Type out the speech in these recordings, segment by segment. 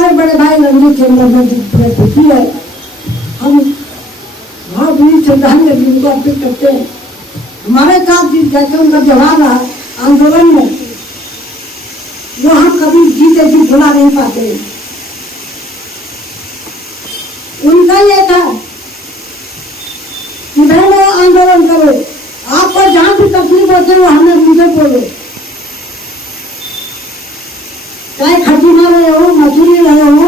हमारे बड़े भाई रणजीत चंद्र पुत्री है, हम भावभीनी श्रद्धांजलि उनको अर्पित करते हैं। हमारे साथ जैसे उनका जवाब रहा आंदोलन में, वो हम कभी जीते जी भुला नहीं पाते। उनका ये था कि बहनों आंदोलन करो, आपको जहां भी तकलीफ होती है वो हमें मुझे बोलो, चाहे खर्ची ना रहे हो, मजदूरी रहे हो,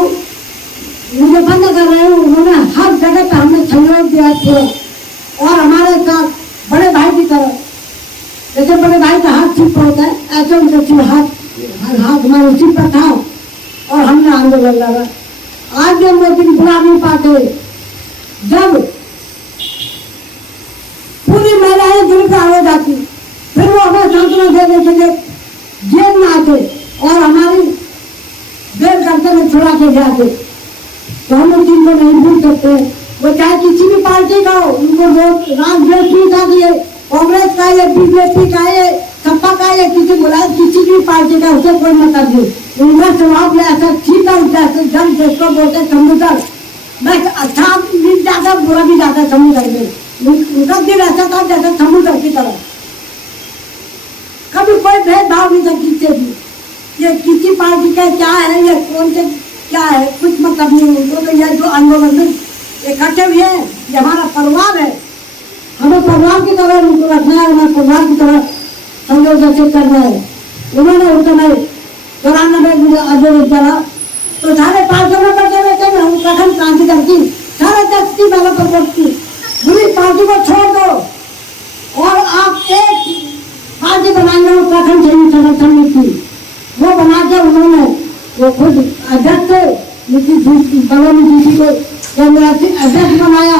मुझे बंद कर रहे हो। उन्होंने हर जगह पर हमें सहयोग दिया था और हमारे साथ बड़े भाई की तरह, जैसे बड़े भाई का हाथ सिर पर होता है ऐसे उनका हाथ हमारे सिर पर था और हमने आंदोलन लगा। आज भी हम वो दिन भुला नहीं पाते जब पूरी महिलाएं दिल पर हो जाती, फिर वो हमें सांत्वना देने के लिए जेल में आते और हमारी देर करते हुए छुड़ा के जाते, तो हम उन दिन को नहीं भूल सकते। वो चाहे किसी भी पार्टी का हो, उनको लोग राजद्रोह स्वीकार किए, कांग्रेस का ये, बीजेपी का ये, सपा का ये, किसी बुलाए किसी भी पार्टी का, उसे कोई मतलब नहीं। उनका स्वभाव ऐसा ठीक है, जैसे जब जिसको बोलते समुद्र में अच्छा भी जाता बुरा भी जाता समुद्र में, उनका दिल ऐसा था जैसे समुद्र की तरह, कभी कोई भेदभाव नहीं था किसी भी। ये किसी पार्टी का क्या है, ये कौन से क्या है, कुछ मतलब नहीं उनको। तो ये जो आंदोलन में इकट्ठे हुए हैं, ये हमारा परिवार है, हमें परिवार की तरह उनको रखना है, हमें परिवार की तरह संयोजन करना है। उन्होंने उस समय 94 में आंदोलन चला तो सारे 500 में बैठे रहते हैं, उत्तराखंड क्रांति करती सारे 10 वाला प्रवृत्ति पूरी पार्टी को छोड़ दो और आप एक पार्टी बनाएंगे उत्तराखंड संरक्षण नीति, वो बना के उन्होंने वो खुद अध्यक्ष बलवनी जी को अध्यक्ष बनाया,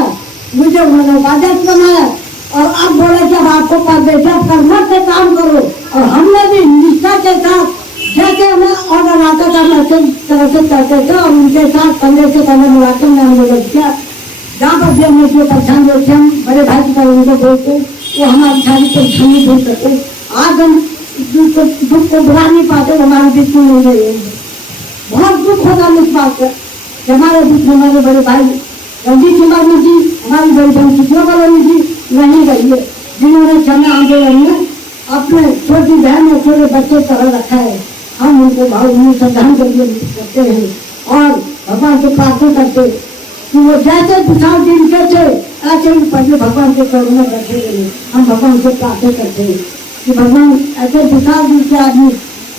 मुझे उन्होंने उपाध्यक्ष बनाया और अब बोले कि अब आपको पद दे कर्म से काम करो। और हमने भी निष्ठा के साथ जैसे हमें ऑर्डर आता था वैसे तरह से करते थे और उनके साथ कंधे से कंधे मिलाकर मैं आंदोलन किया। जहाँ पर भी हमें जो परेशान होते हम बड़े भाई की तरह उनको बोलते, वो हमारी सारी परेशानी दूर करते। आज हम दुख को बुला नहीं पाते, हमारे बीच में नहीं रहे। बहुत दुख होता है इस बात पर, हमारे बीच में हमारे बड़े भाई रणजीत कुमार जी, हमारी बड़ी बहन सुषमा बलवनी जी नहीं रही है, जिन्होंने जन आंदोलन में अपने छोटी बहन और छोटे बच्चे तरह रखा है। हम उनको भावभीनी श्रद्धांजलि करते हैं और भगवान से प्रार्थना करते कि वो जैसे विशाल दिन के थे ऐसे ही पहले भगवान के चरणों में बैठे रहे। हम भगवान से प्रार्थना करते हैं कि भगवान ऐसे विशाल दिन के आदमी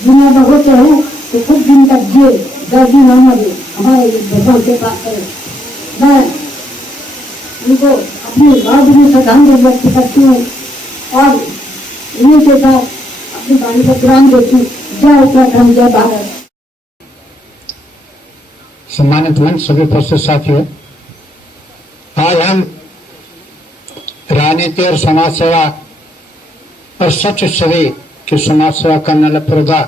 दुनिया में होते हैं तो खुद दिन तक जिए, 10 दिन न मरे, हमारे भगवान से प्रार्थना करें। मैं उनको अपनी भावभीनी श्रद्धांजलि व्यक्त करती हूँ और इन्हीं के साथ अपनी वाणी को विराम देती। जय उत्तराखंड, जय भारत। सम्मानित मंच, सभी उपस्थित साथियों, आज हम राजनीति और समाज सेवा और सच छवि की समाज सेवा करने वाले पुरोधा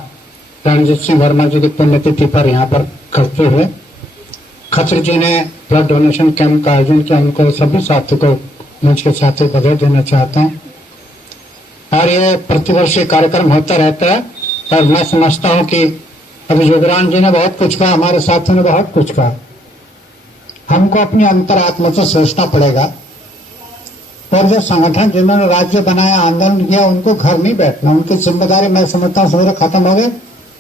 रणजीत सिंह वर्मा जी की पुण्यतिथि पर यहाँ पर करते हुए खत्री जी ने ब्लड डोनेशन कैंप का आयोजन किया। उनको सभी साथियों को मंच के साथ बधाई देना चाहता हूँ। और ये प्रतिवर्षीय कार्यक्रम होता रहता है और मैं समझता हूँ कि अभी युगरान जी ने बहुत कुछ कहा, हमारे साथियों ने बहुत कुछ कहा। हमको अपनी अंतरात्मा से सोचना पड़ेगा और जो संगठन जिन्होंने राज्य बनाया, आंदोलन किया, उनको घर नहीं बैठना, उनकी जिम्मेदारी मैं समझता हूँ सवेरे खत्म हो गए,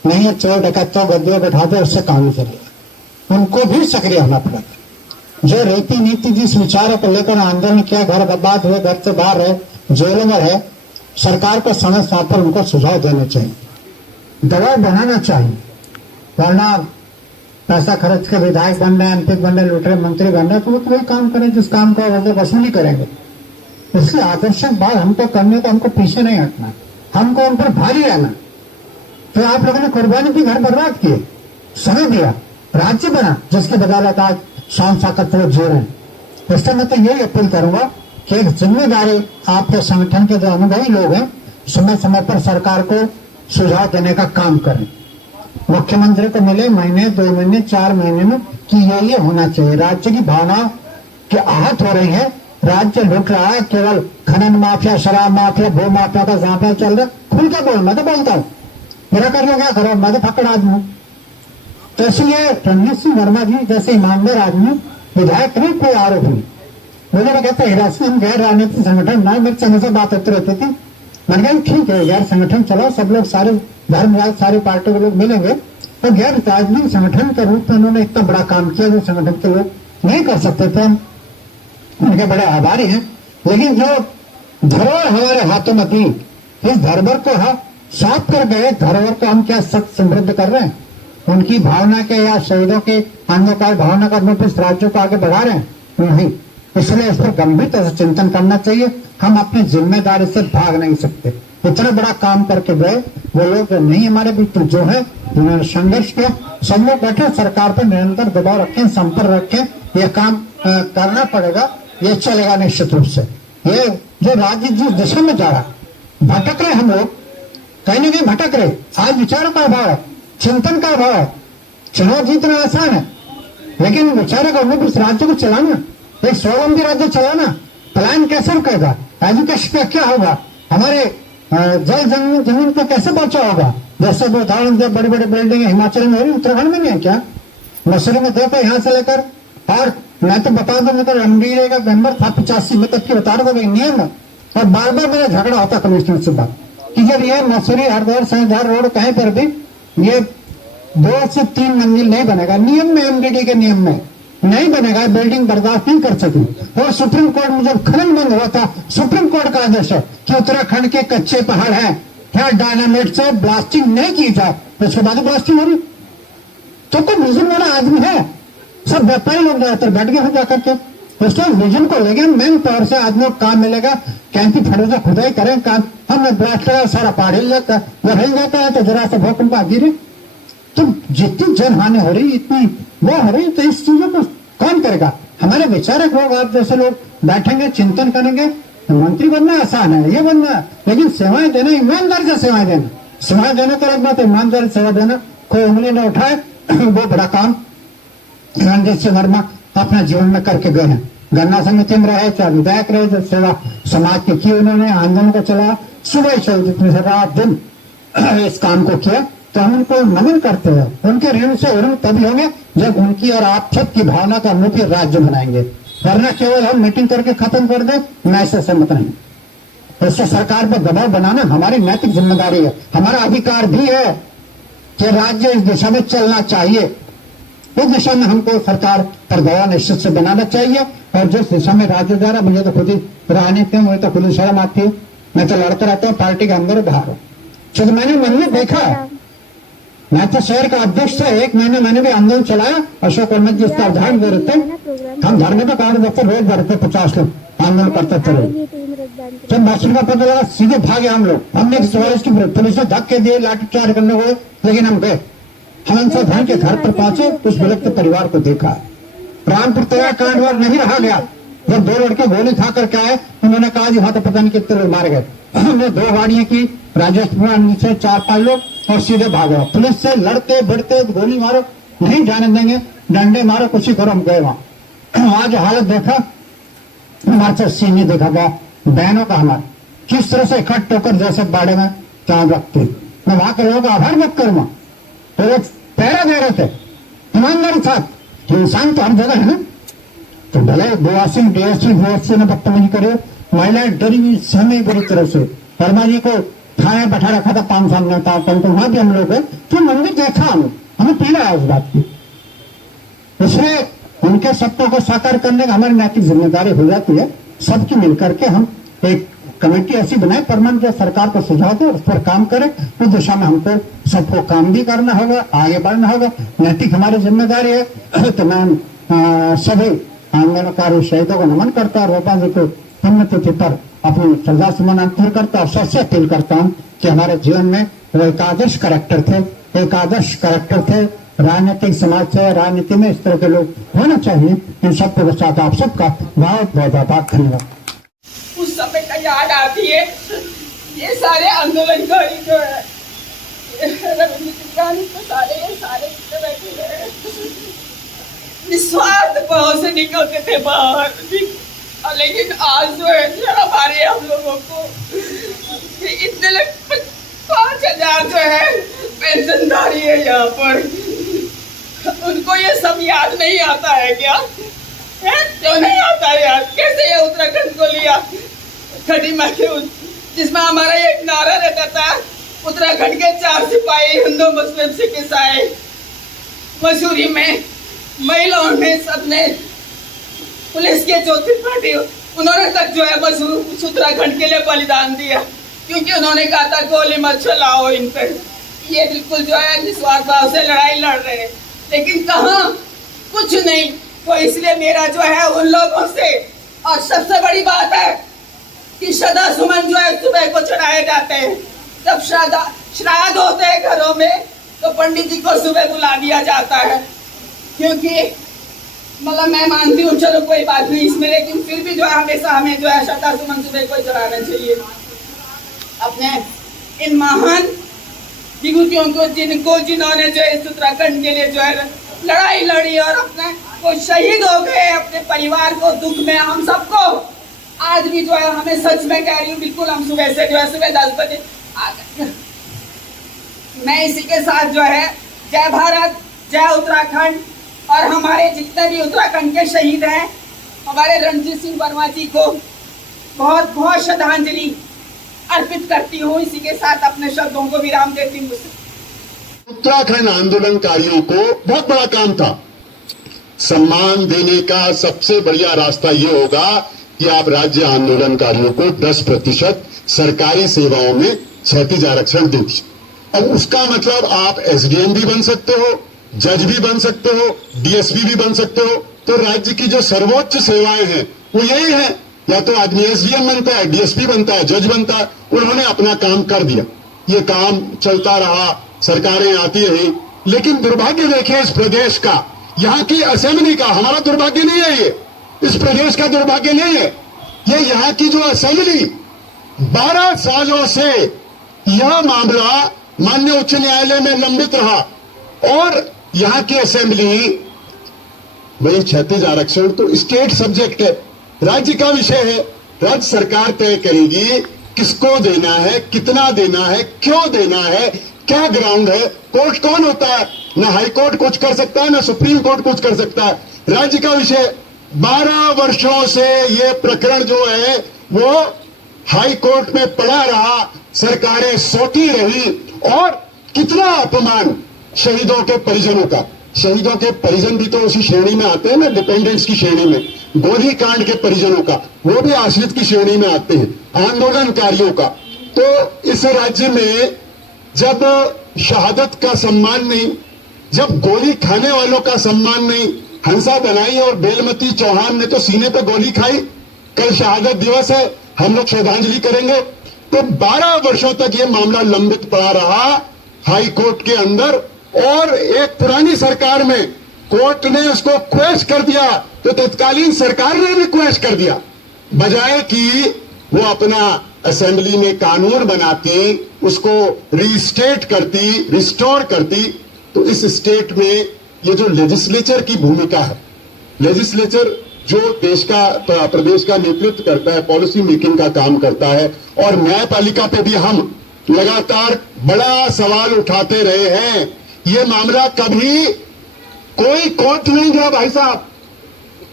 नहीं है चोर डकैतों गद्दे बैठा दे, उससे काम नहीं चलेगा। उनको भी सक्रिय होना पड़ेगा। जो रीति नीति जिस विचारों को लेकर आंदोलन किया, घर बर्बाद हुए, घर से बाहर है, जेलों में है, सरकार को समय समय पर उनको सुझाव देने चाहिए, दबाव बनाना चाहिए। वरना पैसा खर्च के विधायक बन रहे, एमपी बन रहे, लूट रहे, मंत्री बन रहे, तो वो वही काम करें जिस काम को वसूली करेंगे। इसलिए आकर्षक बात हमको करने को, हमको पीछे नहीं हटना, हमको उन पर भारी रहना। तो आप लोगों ने कुर्बानी की, घर बर्बाद किए, समय दिया, राज्य बना जिसके बदौलत आज शान साकत वो जी रहे हैं। इससे मैं तो यही अपील करूंगा कि एक जिम्मेदारी आपके संगठन के जो अनुभवी लोग हैं, समय समय पर सरकार को सुझाव देने का काम करें। मुख्यमंत्री को मिले महीने, 2 महीने, 4 महीने में कि ये होना चाहिए। राज्य की भावना की आहत हो रही है, राज्य लुट रहा है, केवल खनन माफिया, शराब माफिया, भू माफिया का जाफिया चल रहा है। खुल के बोल, मैं तो बोलता हूँ, मेरा कर लो क्या करो, मैं तो फकड़ आदमी हूँ। तो इसलिए रणजीत सिंह वर्मा जी जैसे ईमानदार आदमी विधायक नहीं, कोई आरोप नहीं। मुझे वो कहते हिरासत हम गैर राजनीतिक संगठन ना, मेरे से हमेशा बात होती रहती थी। मैंने कहा ठीक है गैर संगठन चलो, सब लोग सारे धर्मराज सारी पार्टी के लोग मिलेंगे, तो गैर राजनीतिक संगठन के रूप में उन्होंने इतना बड़ा काम किया जो संगठन के लोग नहीं कर सकते थे। हम उनके बड़े आभारी हैं। लेकिन जो धरोहर हमारे हाथों में थी, इस धरोहर को हम साफ कर गए, धरोहर को हम क्या सख्त समृद्ध कर रहे हैं, उनकी भावना के या शहीदों के अंधकार भावना का रूप इस राज्य को आगे बढ़ा रहे हैं नहीं। इसलिए इस पर गंभीरता से चिंतन करना चाहिए। हम अपनी जिम्मेदारी से भाग नहीं सकते। इतना बड़ा काम करके गए वो लोग नहीं हमारे बीच जो है, उन्होंने संघर्ष किया। सब लोग बैठे, सरकार पर निरंतर दबाव रखें, संपर्क रखें, ये काम करना पड़ेगा, ये चलेगा निश्चित रूप से। ये जो राज्य जिस दिशा में जा रहा, भटक रहे हम लोग, कहीं ना कहीं भटक रहे। आज विचारों का अभाव है, चिंतन का अभाव है। चुनाव जीतना आसान है, लेकिन विचारों का अभाव इस राज्य को चलाना, एक स्वावलंबी राज्य चलाना, प्लान कैसे रुकेगा, एजुकेशन का क्या होगा, हमारे जल जमीन को कैसे पहुंचा होगा। जैसे वो उदाहरण जो बड़ी बड़ी बिल्डिंग हिमाचल में हो रही, उत्तराखंड में नहीं है क्या? मसूरी में देखो, यहाँ से लेकर, और मैं तो बता दूं, मतलब एमडीए का मेंबर था 85 में, तब की बता रहा था नियम है। और बार बार मेरा झगड़ा होता कमिश्नर से बात कि जब ये मसूरी हरिद्वार संधार रोड कहीं पर भी ये 2 से 3 मंजिल नहीं बनेगा, नियम में एमडीडी के नियम में नहीं बनेगा, बिल्डिंग बर्दाश्त नहीं कर सकी। और सुप्रीम कोर्ट में जब खनन बंद हुआ था, सुप्रीम कोर्ट का आदेश है कि उत्तराखंड के कच्चे पहाड़ हैं, क्या डायनामाइट से ब्लास्टिंग नहीं की जाए, उसके बाद ब्लास्टिंग हो रही। तो कोई विजन वाला आदमी है, सब व्यापारी लोग ज्यादातर बैठ गए हो जाकर के। उसके विजन को लेके मैन पावर से आदमी को काम मिलेगा, कैंपी फटो से खुदाई करें काम। हमने ब्लास्ट लगा, सारा पहाड़ हिल जाता है, वो हिल जाता है तो जरा सा भूकंप आ गिरे, तो जितनी जनहानि हो रही, इतनी वो हो रही, तो इस चीजों को कौन करेगा? हमारे विचारक लोग, आप जैसे लोग बैठेंगे, चिंतन करेंगे। मंत्री बनना आसान है, ये बनना, लेकिन सेवाएं देना, ईमानदारी से सेवाएं देना, सेवाएं देने का अलग बात है, ईमानदारी सेवा देना, कोई उंगली न उठाए, वो बड़ा काम रणजीत सिंह वर्मा अपने जीवन में करके गए हैं। गन्ना समिति में रहे, चाहे विधायक रहे, जो सेवा समाज की की उन्होंने, आंदोलन को चला, सुबह से रात दिन इस काम को किया। तो हम उनको नमन करते हैं। उनके ऋण से ऋण तभी होंगे जब उनकी और आप सबकी भावना का अनुरूप राज्य बनाएंगे, वरना केवल हम मीटिंग करके खत्म कर दें, मैं इससे सहमत नहीं। इससे सरकार पर दबाव बनाना हमारी नैतिक जिम्मेदारी है, हमारा अधिकार भी है कि राज्य इस दिशा में चलना चाहिए। उस दिशा में हमको सरकार पर दबाव निश्चित से बनाना चाहिए। और जिस दिशा में राज्य जा रहा, मुझे तो खुद ही राजनीति में मुझे तो खुद ही शर्म आती है। मैं तो लड़ता रहता हूँ पार्टी के अंदर बाहर। तो मैंने मन में देखा है, मैं तो शहर का अध्यक्ष था, 1 महीने मैंने भी आंदोलन चलाया। अशोक वर्मा जी उसका उदाहरण दे रहे थे, हम धरने पर कार्ड दफ्तर रोज भरते, 50 लोग आंदोलन करते थे। जब मौसम का पता लगा, सीधे भागे हम लोग। हमने 44 की पुलिस ने धक्के दिए, लाठीचार्ज करने को, लेकिन हम गए। हम भाई के घर पर पहुंचे, उस विलुप्त परिवार को देखा। रामपुर तैयार कांड वार नहीं रहा गया। जब 2 लड़के गोली खा करके आए, उन्होंने कहा जी वहां तो पता नहीं कितने लोग मारे गए। हमने 2 गाड़ियां की, राजेश से 4-5 लोग, और सीधे भागो। पुलिस से लड़ते बढ़ते, गोली मारो, नहीं जाने देंगे, डंडे मारो, कुछ ही करो। हम गए वहां, आज हालत देखा, हमारे से सीने देखा गया, बहनों का हमारा किस तरह से इकट्ठ होकर जैसे बाड़े में काम रखते। मैं वहां के लोगों का आभार व्यक्त करूंगा, तो वो पहरा दे रहे थे ईमानदारी साथ। इंसान तो हर जगह है ना, तो भले डीएसपी ने बदतमीजी करे, महिलाएं डरी हुई समय बुरी तरह से। वर्मा जी को थाने बैठा रखा था 5 साल में, तो वहां भी हम लोग गए, तो मंदिर देखा, हमें पीड़ा है उस बात की। इसलिए उनके सपनों को साकार करने का हमारी नैतिक जिम्मेदारी हो जाती है। सबकी मिलकर के हम एक कमेटी ऐसी बनाए परमानेंट, जो सरकार को सुझाव दे, उस पर काम करे। उस दिशा में हमको सबको काम भी करना होगा, आगे बढ़ना होगा, नैतिक हमारी जिम्मेदारी है। तो मैं सभी आंदोलनकारी शहीदों को नमन करता और रोपा जी को पुण्यतिथि पर अपनी श्रद्धा सुमन अंकित करता और सबसे अपील करता हूँ कि हमारे जीवन में वो एक आदर्श कैरेक्टर थे, एक आदर्श कैरेक्टर थे। राजनीतिक समाज से, राजनीति में इस तरह के लोग होना चाहिए। इन सबके साथ आप सबका बहुत बहुत आभार, धन्यवाद। उस समय का याद आती है, ये सारे आंदोलनकारी जो है, तो सारे बैठे हैं, निस्वार्थ भाव से निकलते थे बाहर। लेकिन आज जो है हमारे हम लोगों को इतने 5,000 जो है पेंशनधारी है यहाँ पर, उनको ये सब याद नहीं आता है क्या? है? क्यों नहीं आता है याद? कैसे ये उत्तराखंड को लिया? खटीमा के जिसमें हमारा एक नारा रहता था, उत्तराखंड के 4 सिपाही, हिंदू मुस्लिम सिख ईसाई, मसूरी में महिलाओं में सबने, पुलिस के 4 पार्टी, उन्होंने तक जो है बस उत्तराखंड के लिए बलिदान दिया, क्योंकि उन्होंने कहा था गोली मत चलाओ इन पर। ये बिल्कुल जो है निस्वार्थ भाव से लड़ाई लड़ रहे हैं, लेकिन कहाँ कुछ नहीं। तो इसलिए मेरा जो है उन लोगों से, और सबसे बड़ी बात है कि श्रद्धा सुमन जो है सुबह को चढ़ाए जाते हैं। जब श्राद्ध होते हैं घरों में तो पंडित जी को सुबह बुला दिया जाता है, क्योंकि मतलब मैं मानती हूँ, चलो कोई बात नहीं इसमें, लेकिन फिर भी जो है हमेशा हमें जो है श्रद्धा सुमन सुबह को चढ़ाना चाहिए अपने इन महान विभूतियों को, जिन्होंने जो है इस उत्तराखंड के लिए जो है लड़ाई लड़ी और अपने को शहीद हो गए, अपने परिवार को दुख में, हम सबको आज भी जो है, हमें सच में कह रही हूँ, बिल्कुल हम सुबह से जो है सुबह 10 बजे आ गए। मैं इसी के साथ जो है जय भारत, जय उत्तराखंड, और हमारे जितने भी उत्तराखंड के शहीद हैं, हमारे रणजीत सिंह वर्मा जी को बहुत बहुत श्रद्धांजलि अर्पित करती हूँ। इसी के साथ अपने शब्दों को विराम देती हूँ। उत्तराखंड आंदोलनकारियों को बहुत बड़ा काम था। सम्मान देने का सबसे बढ़िया रास्ता ये होगा कि आप राज्य आंदोलनकारियों को 10% सरकारी सेवाओं में क्षैतिज आरक्षण दे दीजिए। अब उसका मतलब आप एसडीएम भी बन सकते हो, जज भी बन सकते हो, डीएसपी भी बन सकते हो। तो राज्य की जो सर्वोच्च सेवाएं हैं वो यही है, या तो आदमी एसडीएम बनता है, डीएसपी बनता है, जज बनता है। उन्होंने अपना काम कर दिया, ये काम चलता रहा, सरकारें आती रही। लेकिन दुर्भाग्य देखिए इस प्रदेश का, यहाँ की असेंबली का, हमारा दुर्भाग्य नहीं है ये, इस प्रदेश का दुर्भाग्य नहीं है ये, यहाँ की जो असेंबली 12 सालों से यह मामला माननीय उच्च न्यायालय में लंबित रहा, और यहाँ की असेंबली, भाई क्षैतिज आरक्षण तो स्टेट सब्जेक्ट है, राज्य का विषय है। राज्य सरकार तय करेगी किसको देना है, कितना देना है, क्यों देना है, क्या ग्राउंड है। कोर्ट कौन होता है? ना हाई कोर्ट कुछ कर सकता है, ना सुप्रीम कोर्ट कुछ कर सकता है, राज्य का विषय। 12 वर्षों से ये प्रकरण जो है वो हाई कोर्ट में पड़ा रहा, सरकारें सोती रही, और कितना अपमान शहीदों के परिजनों का। शहीदों के परिजन भी तो उसी श्रेणी में आते हैं ना, डिपेंडेंट्स की श्रेणी में। गोली कांड के परिजनों का, वो भी आश्रित की श्रेणी में आते हैं, आंदोलनकारियों का। तो इस राज्य में जब शहादत का सम्मान नहीं, जब गोली खाने वालों का सम्मान नहीं, हंसा बनाई और बेलमती चौहान ने तो सीने पे गोली खाई। कल शहादत दिवस है, हम लोग श्रद्धांजलि करेंगे। तो 12 वर्षों तक ये मामला लंबित पड़ा रहा हाई कोर्ट के अंदर, और एक पुरानी सरकार में कोर्ट ने उसको क्वेश कर दिया, तो तत्कालीन सरकार ने भी क्वेश कर दिया, बजाय कि वो अपना असेंबली में कानून बनाती, उसको रीस्टेट करती, रिस्टोर करती। तो इस स्टेट में ये जो लेजिस्लेचर की भूमिका है, लेजिस्लेचर जो देश का, प्रदेश का नेतृत्व करता है, पॉलिसी मेकिंग का काम करता है, और न्यायपालिका पे भी हम लगातार बड़ा सवाल उठाते रहे हैं। ये मामला कभी कोई कोर्ट नहीं गया भाई साहब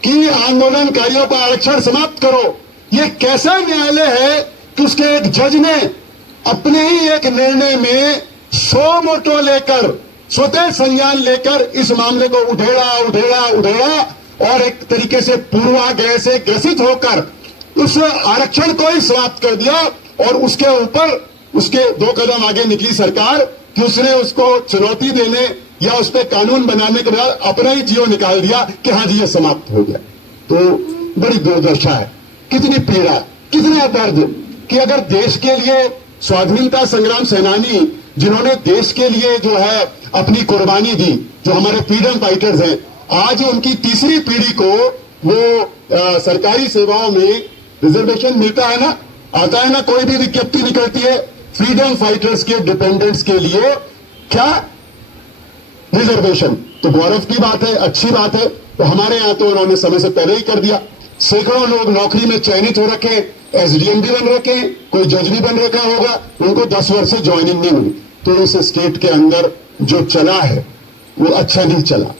कि आंदोलनकारियों का आरक्षण समाप्त करो। ये कैसा न्यायालय है कि उसके एक जज ने अपने ही एक निर्णय में सो मोटो लेकर, स्वतः संज्ञान लेकर इस मामले को उधेड़ा और एक तरीके से पूर्वाग्रह से ग्रसित होकर उस आरक्षण को ही समाप्त कर दिया। और उसके ऊपर उसके 2 कदम आगे निकली सरकार कि उसने उसको चुनौती देने या उस पर कानून बनाने के बाद अपना ही जियो निकाल दिया कि हाँ जी ये समाप्त हो गया। तो बड़ी दुर्दशा है, कितनी पीड़ा, कितना दर्द कि अगर देश के लिए स्वाधीनता संग्राम सेनानी जिन्होंने देश के लिए जो है अपनी कुर्बानी दी, जो हमारे फ्रीडम फाइटर्स हैं, आज उनकी तीसरी पीढ़ी को वो सरकारी सेवाओं में रिजर्वेशन मिलता है ना, आता है ना, कोई भी विज्ञप्ति निकलती है फ्रीडम फाइटर्स के डिपेंडेंट्स के लिए क्या रिजर्वेशन, तो गौरव की बात है, अच्छी बात है। तो हमारे यहां तो उन्होंने समय से पहले ही कर दिया। सैकड़ों लोग नौकरी में चयनित हो रखे, एसडीएम भी बन रखे, कोई जज भी बन रखा होगा, उनको 10 वर्ष से ज्वाइनिंग नहीं हुई। तो इस स्टेट के अंदर जो चला है वो अच्छा नहीं चला।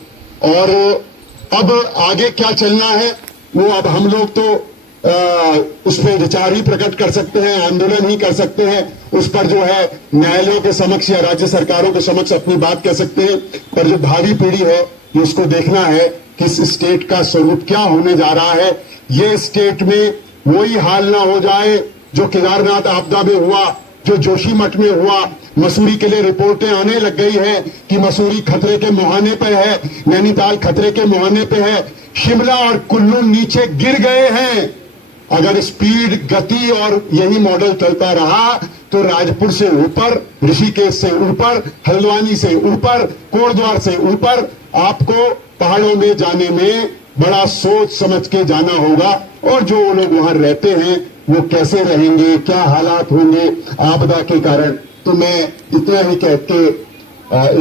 और अब आगे क्या चलना है वो अब हम लोग तो उस पर विचार ही प्रकट कर सकते हैं, आंदोलन ही कर सकते हैं, उस पर जो है न्यायालयों के समक्ष या राज्य सरकारों के समक्ष अपनी बात कह सकते हैं। पर जो भावी पीढ़ी है ये उसको देखना है कि इस स्टेट का स्वरूप क्या होने जा रहा है। ये स्टेट में वही हाल ना हो जाए जो केदारनाथ आपदा में हुआ, जो जोशीमठ में हुआ। मसूरी के लिए रिपोर्टें आने लग गई है कि मसूरी खतरे के मुहाने पे है, नैनीताल खतरे के मुहाने पे है, शिमला और कुल्लू नीचे गिर गए हैं। अगर स्पीड, गति और यही मॉडल चलता रहा तो राजपुर से ऊपर, ऋषिकेश से ऊपर, हल्द्वानी से ऊपर, कोटद्वार से ऊपर आपको पहाड़ों में जाने में बड़ा सोच समझ के जाना होगा। और जो लोग वहां रहते हैं वो कैसे रहेंगे, क्या हालात होंगे आपदा के कारण। तो मैं इतना ही कह के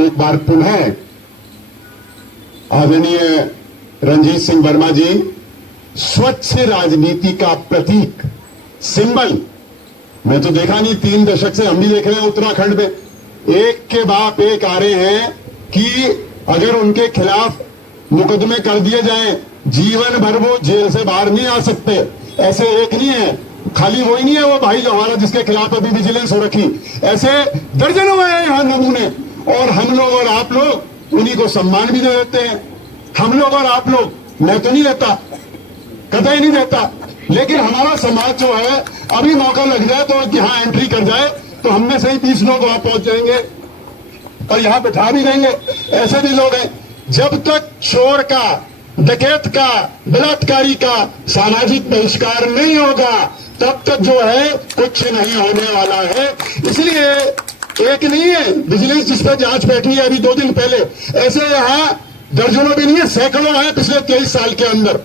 एक बार पुनः आदरणीय रणजीत सिंह वर्मा जी, स्वच्छ राजनीति का प्रतीक, सिंबल, मैं तो देखा नहीं, 3 दशक से हम भी देख रहे हैं उत्तराखंड में एक के बाद एक आ रहे हैं कि अगर उनके खिलाफ मुकदमे कर दिए जाएं, जीवन भर वो जेल से बाहर नहीं आ सकते। ऐसे एक नहीं है, खाली वही नहीं है वो भाई जो हमारा जिसके खिलाफ अभी विजिलेंस हो रखी, ऐसे दर्जनों हैं यहां नमूने। और हम लोग और आप लोग उन्हीं को सम्मान भी दे देते हैं। हम लोग और आप लोग, मैं तो नहीं देता, कतई नहीं देता, लेकिन हमारा समाज जो है अभी मौका लग जाए तो यहां एंट्री कर जाए तो हम में से ही 20 लोग वहां पहुंच जाएंगे और यहां बैठा भी देंगे। ऐसे भी लोग हैं। जब तक चोर का, डकैत का, बलात्कारी का सामाजिक बहिष्कार नहीं होगा तब तक जो है कुछ नहीं होने वाला है। इसलिए एक नहीं है विजिलेंस जिस पर जांच बैठी है अभी 2 दिन पहले, ऐसे यहां दर्जनों भी नहीं है, सैकड़ों है पिछले 23 साल के अंदर।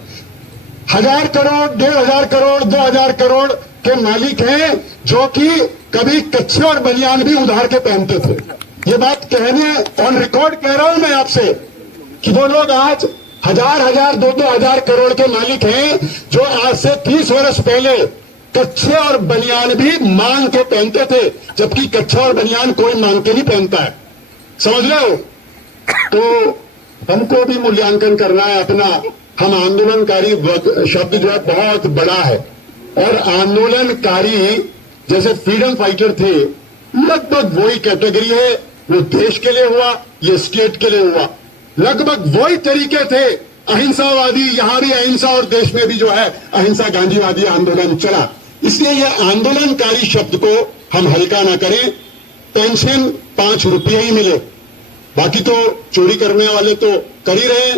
1000 करोड़, 1500 करोड़, 2000 करोड़ के मालिक हैं जो कि कभी कच्छे और बनियान भी उधार के पहनते थे। ये बात कहने ऑन रिकॉर्ड कह रहा हूं मैं आपसे कि वो लोग आज 1000, 2-2 करोड़ के मालिक हैं जो आज से 30 वर्ष पहले कच्छे और बनियान भी मांग के पहनते थे, जबकि कच्छा और बनियान कोई मांग के नहीं पहनता है। समझ रहे हो? तो हमको भी मूल्यांकन करना है अपना। हम आंदोलनकारी शब्द जो है बहुत बड़ा है, और आंदोलनकारी जैसे फ्रीडम फाइटर थे लगभग वही कैटेगरी है। वो देश के लिए हुआ, ये स्टेट के लिए हुआ, लगभग वही तरीके थे। अहिंसावादी, यहां भी अहिंसा और देश में भी जो है अहिंसा गांधीवादी आंदोलन चला। इसलिए यह आंदोलनकारी शब्द को हम हल्का ना करें। पेंशन 5 रुपये ही मिले, बाकी तो चोरी करने वाले तो कर ही रहे हैं,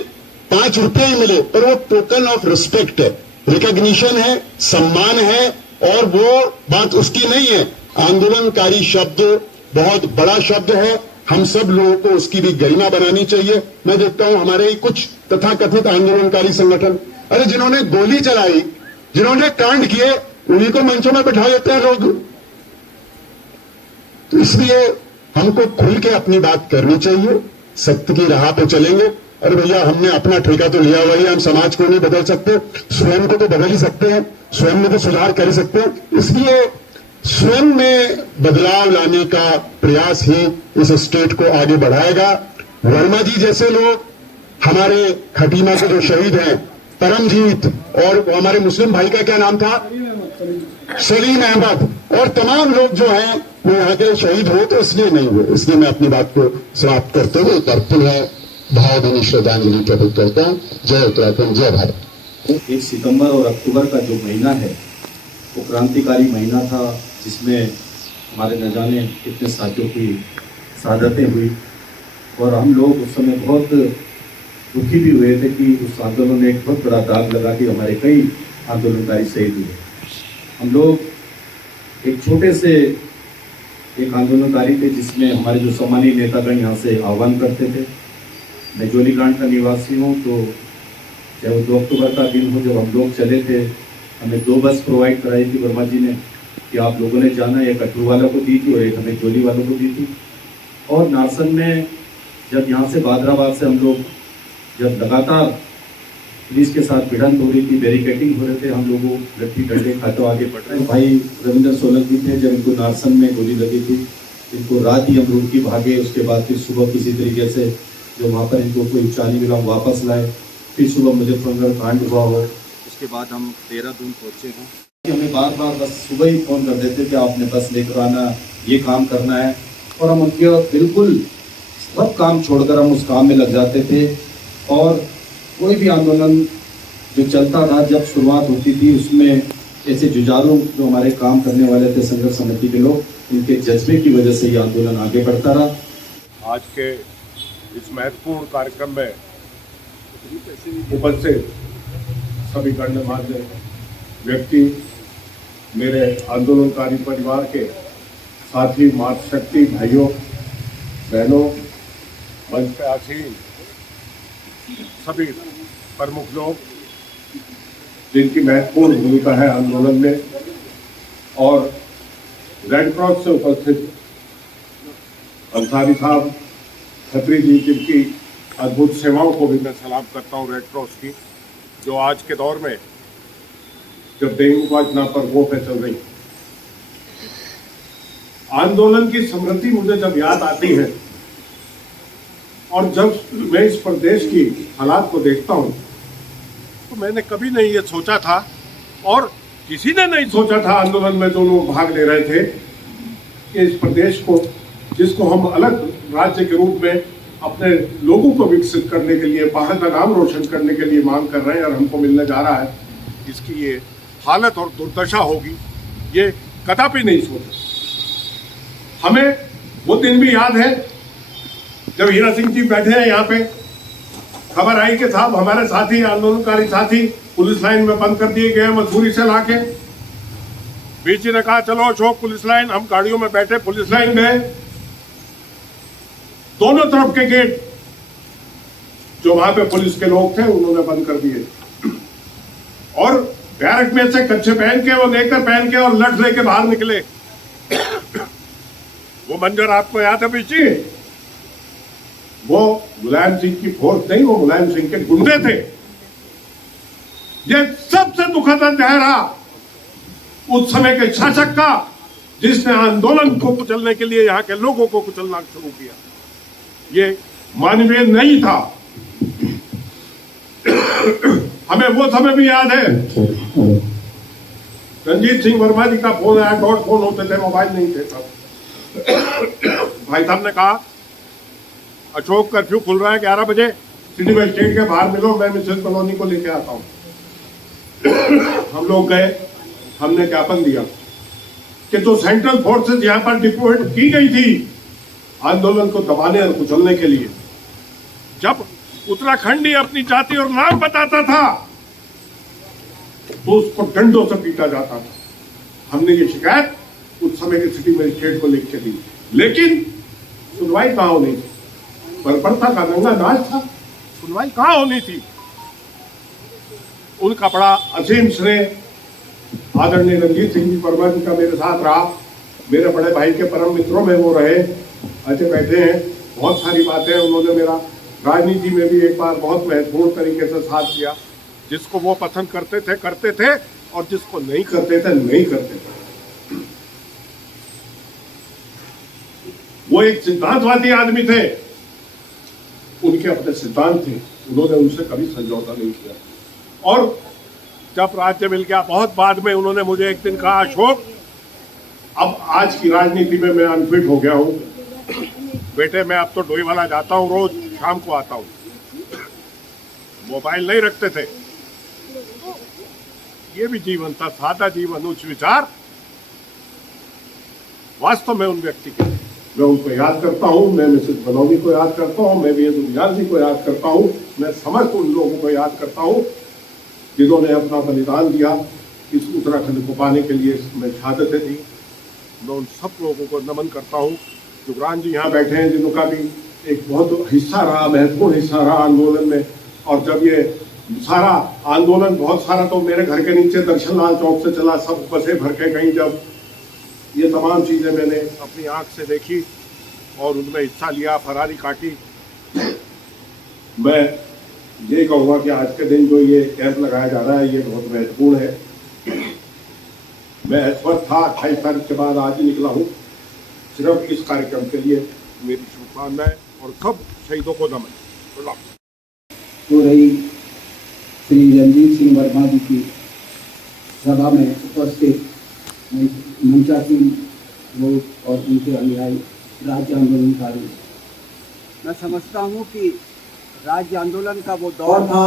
5 रुपये ही मिले, पर वो टोकन ऑफ रिस्पेक्ट है, रिकॉग्निशन है, सम्मान है, और वो बात उसकी नहीं है। आंदोलनकारी शब्द बहुत बड़ा शब्द है, हम सब लोगों को उसकी भी गरिमा बनानी चाहिए। मैं देखता हूं हमारे ही कुछ तथाकथित आंदोलनकारी संगठन, अरे जिन्होंने गोली चलाई, जिन्होंने कांड किए, उन्हीं को मंचों में बैठा देते हैं लोग। तो इसलिए हमको खुल के अपनी बात करनी चाहिए, सत्य की राह पे चलेंगे। अरे भैया, हमने अपना ठेका तो लिया हुआ ही, हम समाज को नहीं बदल सकते, स्वयं को तो बदल ही सकते हैं, स्वयं में तो सुधार कर ही सकते हैं। इसलिए स्वयं में बदलाव लाने का प्रयास ही इस स्टेट को आगे बढ़ाएगा। वर्मा जी जैसे लोग, हमारे खटीमा के जो शहीद हैं परमजीत, और हमारे मुस्लिम भाई का क्या नाम था, सलीम अहमद, और तमाम लोग जो हैं वो यहाँ के शहीद हुए तो इसलिए नहीं हुए। इसलिए मैं अपनी बात को समाप्त करते हुए एक बार पुनः भावभीनी श्रद्धांजलि प्रकट करता हूँ। जय उत्तराखंड, जय भारत। 1 सितंबर और अक्टूबर का जो महीना है वो क्रांतिकारी महीना था, जिसमें हमारे न जाने कितने साथियों की शहादतें हुई, और हम लोग उस समय बहुत दुखी भी हुए थे कि उस आंदोलन ने एक बहुत बड़ा दाग लगा कि हमारे कई आंदोलनकारी शहीद हुए। हम लोग एक छोटे से एक आंदोलनकारी थे जिसमें हमारे जो सम्मानीय नेतागण यहाँ से आह्वान करते थे। मैं जोलीकांड का निवासी हूँ, तो चाहे वो 2 अक्टूबर का दिन हो जब हम लोग चले थे, हमें 2 बस प्रोवाइड कराई थी वर्मा जी ने कि आप लोगों ने जाना, एक अटरू वालों को दी थी और एक हमें जोली वालों को दी थी। और नारसन में जब यहाँ से बादराबाद से हम लोग जब लगातार पुलिस के साथ भिड़ंत हो रही थी, बैरिकेटिंग हो रहे थे, हम लोगों लट्ठी डंडे खाते आगे बढ़ रहे। भाई रविंद्र सोलंकी थे, जब इनको नारसन में गोली लगी थी, इनको रात ही हम रोड की भागे, उसके बाद फिर सुबह किसी तरीके से जो वहाँ पर इनको कोई 40 ग्राम वापस लाए। फिर सुबह मुजफ्फरनगर कांड हुआ हो, उसके बाद हम देहरादून पहुँचे हों। हमें बार बार बस सुबह ही फ़ोन कर देते थे, आपने बस लेकर आना, ये काम करना है, और हम उनके बिल्कुल सब काम छोड़कर हम उस काम में लग जाते थे। और कोई भी आंदोलन जो चलता था, जब शुरुआत होती थी, उसमें ऐसे जुझारू जो हमारे काम करने वाले थे संघर्ष समिति के लोग, इनके जज्बे की वजह से ये आंदोलन आगे बढ़ता रहा। आज के इस महत्वपूर्ण कार्यक्रम में उपस्थित सभी गणमान्य व्यक्ति, मेरे आंदोलनकारी परिवार के साथी, मातृशक्ति भाइयों बहनों, मंच पे आसीन सभी प्रमुख लोग जिनकी महत्वपूर्ण भूमिका है आंदोलन में, और रेड क्रॉस से उपस्थित अंसारी साहब, खत्री जी, जिनकी अद्भुत सेवाओं को भी मैं सलाम करता हूँ रेड क्रॉस की, जो आज के दौर में जब डेंगू का इतना प्रकोप है चल रही, आंदोलन की स्मृति मुझे जब याद आती है और जब मैं इस प्रदेश की हालात को देखता हूँ, तो मैंने कभी नहीं ये सोचा था और किसी ने नहीं सोचा था आंदोलन में जो लोग भाग ले रहे थे कि इस प्रदेश को, जिसको हम अलग राज्य के रूप में अपने लोगों को विकसित करने के लिए, बाहर का नाम रोशन करने के लिए मांग कर रहे हैं और हमको मिलने जा रहा है, इसकी ये हालत और दुर्दशा होगी, ये कदापि नहीं सोचा। हमें वो दिन भी याद है जब हीरा सिंह जी बैठे हैं यहाँ पे, खबर आई कि साहब हमारे साथी, आंदोलनकारी साथी पुलिस लाइन में बंद कर दिए गए मजबूरी से लाके। बीच ने कहा चलो अशोक पुलिस लाइन, हम गाड़ियों में बैठे पुलिस लाइन गए, दोनों तरफ के गेट जो वहां पे पुलिस के लोग थे उन्होंने बंद कर दिए, और बैरक में से कच्छे पहन के, वो नेकर पहन के और लठ लेके बाहर निकले। वो मंजर आपको याद है पीछे? वो मुलायम सिंह की फोर्स नहीं, वो मुलायम सिंह के गुंडे थे। ये सबसे दुखद अध्याय रहा उस समय के शासक का, जिसने आंदोलन को कुचलने के लिए यहाँ के लोगों को कुचलना शुरू किया। ये मानवीय नहीं था। हमें वो समय भी याद है, रंजीत सिंह वर्मा जी का फोन आया, डॉट फोन होते थे, मोबाइल नहीं थे तब। भाई साहब ने कहा अशोक कर्फ्यू खुल रहा है 11 बजे, सिटी मजिस्ट्रेट के बाहर मिलो, मैं मिसेस कॉलोनी को लेके आता हूँ। हम लोग गए, हमने ज्ञापन दिया कि जो सेंट्रल फोर्सेस यहाँ पर डिप्लॉयड की गई थी आंदोलन को दबाने और कुचलने के लिए, जब उत्तराखंड ही अपनी जाति और नाम बताता था तो उसको डंडों से पीटा जाता था। हमने ये शिकायत उस समय के सिटी मजिस्ट्रेट को लिख के दी, लेकिन सुनवाई कहाँ होनी थी? बर्बरता का नंगा नाच था, सुनवाई कहाँ होनी थी? उनका बड़ा असीम श्रेय आदरणीय रंजीत सिंह जी वर्मा जी का मेरे साथ रहा। मेरे बड़े भाई के परम मित्रों में वो रहे, अच्छे बैठे हैं। बहुत सारी बातें उन्होंने मेरा राजनीति में भी एक बार बहुत महत्वपूर्ण तरीके से साथ दिया। जिसको वो पसंद करते थे और जिसको नहीं करते थे। वो एक सिद्धांतवादी आदमी थे, उनके अपने सिद्धांत थे, उन्होंने उनसे कभी समझौता नहीं किया। और जब राज्य मिल गया, बहुत बाद में उन्होंने मुझे एक दिन कहा, अशोक अब आज की राजनीति में मैं अनफिट हो गया हूँ बेटे, मैं अब तो डोईवाला जाता हूँ, रोज शाम को आता हूँ। मोबाइल नहीं रखते थे। ये भी जीवन था, सादा जीवन, उच्च विचार। वास्तव में उन व्यक्ति के मैं उनको याद करता हूँ, मैं मिसेस बलौनी को याद करता हूँ, मैं वीर दुनियाल जी को याद करता हूँ, मैं समस्त उन लोगों को याद करता हूँ जिन्होंने अपना बलिदान दिया इस उत्तराखंड को पाने के लिए, मैं शहादतें दी। मैं उन सब लोगों को नमन करता हूँ। जुगरान जी यहाँ बैठे हैं, जिनका भी एक बहुत हिस्सा रहा, महत्वपूर्ण हिस्सा रहा आंदोलन में। और जब ये सारा आंदोलन, बहुत सारा तो मेरे घर के नीचे दर्शन लाल चौक से चला, सब बसें भर के गई। जब ये तमाम चीज़ें मैंने अपनी आंख से देखी और उनमें हिस्सा लिया, फरारी काटी। मैं ये कहूँगा कि आज के दिन जो ये कैंप लगाया जा रहा है, ये बहुत महत्वपूर्ण है। मैं इस वक्त था 28 तारीख के बाद आज ही निकला हूँ सिर्फ इस कार्यक्रम के लिए। मेरी शुभकामनाएं और सब शहीदों को नमन। हो रही श्री रणजीत सिंह वर्मा जी की सभा में उपस्थित मंचासीन लोग और उनके अनुयायी राज्य आंदोलनकारी, मैं समझता हूँ कि राज्य आंदोलन का वो दौर था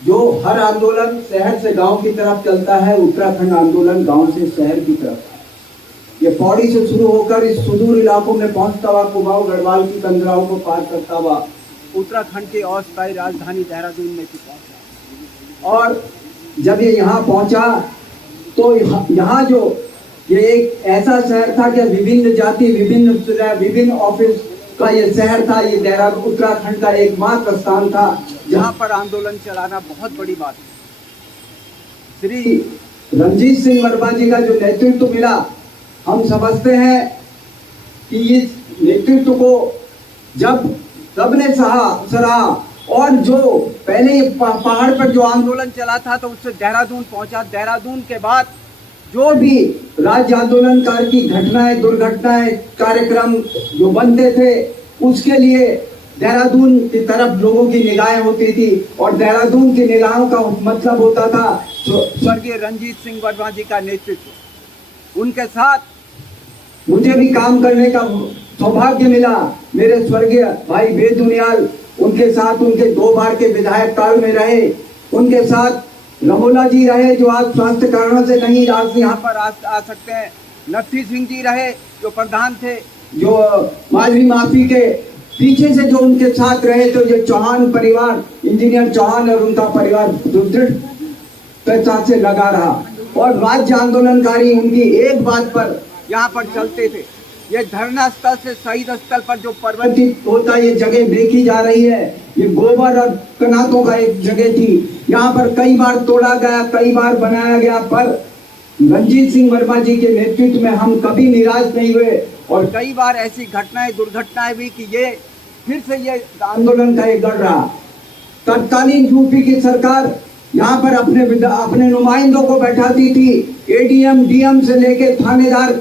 जो हर आंदोलन शहर से गांव की तरफ चलता है, उत्तराखंड आंदोलन गांव से शहर की तरफ था। ये पौड़ी से शुरू होकर इस सुदूर इलाकों में पहुंचता हुआ कुमाऊं गढ़वाल की कंदराओं को पार करता हुआ उत्तराखंड के अस्थायी राजधानी देहरादून में पहुंचा। और जब ये यहाँ पहुंचा तो यहाँ जो ये एक ऐसा शहर था कि विभिन्न जाति, विभिन्न ऑफिस का ये शहर था। ये देहरादून उत्तराखंड का एकमात्र स्थान था जहाँ पर आंदोलन चलाना बहुत बड़ी बात है। श्री रणजीत सिंह वर्मा जी का जो नेतृत्व मिला, हम समझते हैं कि इस नेतृत्व को जब सबने सराहा और जो पहले पहाड़ पर जो आंदोलन चला था तो उससे देहरादून पहुंचा। देहरादून के बाद जो भी राज्य आंदोलनकार की घटनाएं, दुर्घटनाएं, कार्यक्रम जो बनते थे उसके लिए देहरादून की तरफ लोगों की निगाहें होती थी और देहरादून की निगाहों का मतलब होता था स्वर्गीय रणजीत सिंह वर्मा जी का नेतृत्व। उनके साथ मुझे भी काम करने का सौभाग्य मिला। मेरे स्वर्गीय भाई बेदुनियाल उनके साथ उनके 2 बार के विधायक काल में रहे। उनके साथ रमोला जी रहे जो आज स्वास्थ्य कारणों से नहीं आज यहाँ पर आ सकते हैं। नरसी सिंह जी रहे जो प्रधान थे, जो मालवी माफी के पीछे से जो उनके साथ रहे तो जो चौहान परिवार, इंजीनियर चौहान और उनका परिवार दृढ़ता से लगा रहा। और राज्य आंदोलनकारी उनकी एक बात पर यहाँ पर चलते थे। ये धरना स्थल से शहीद स्थल पर जो परिवर्तित होता ये जगह देखी जा रही है, ये गोबर और कनातों का एक जगह थी। यहाँ पर कई बार तोड़ा गया, कई बार बनाया गया, पर रणजीत सिंह वर्मा जी के नेतृत्व में हम कभी निराश नहीं हुए। और कई बार ऐसी घटनाएं, दुर्घटनाएं भी कि ये फिर से ये आंदोलन का एक गढ़ रहा। तत्कालीन यूपी की सरकार यहाँ पर अपने नुमाइंदों को बैठाती थी। एडीएम, डीएम से लेके थानेदार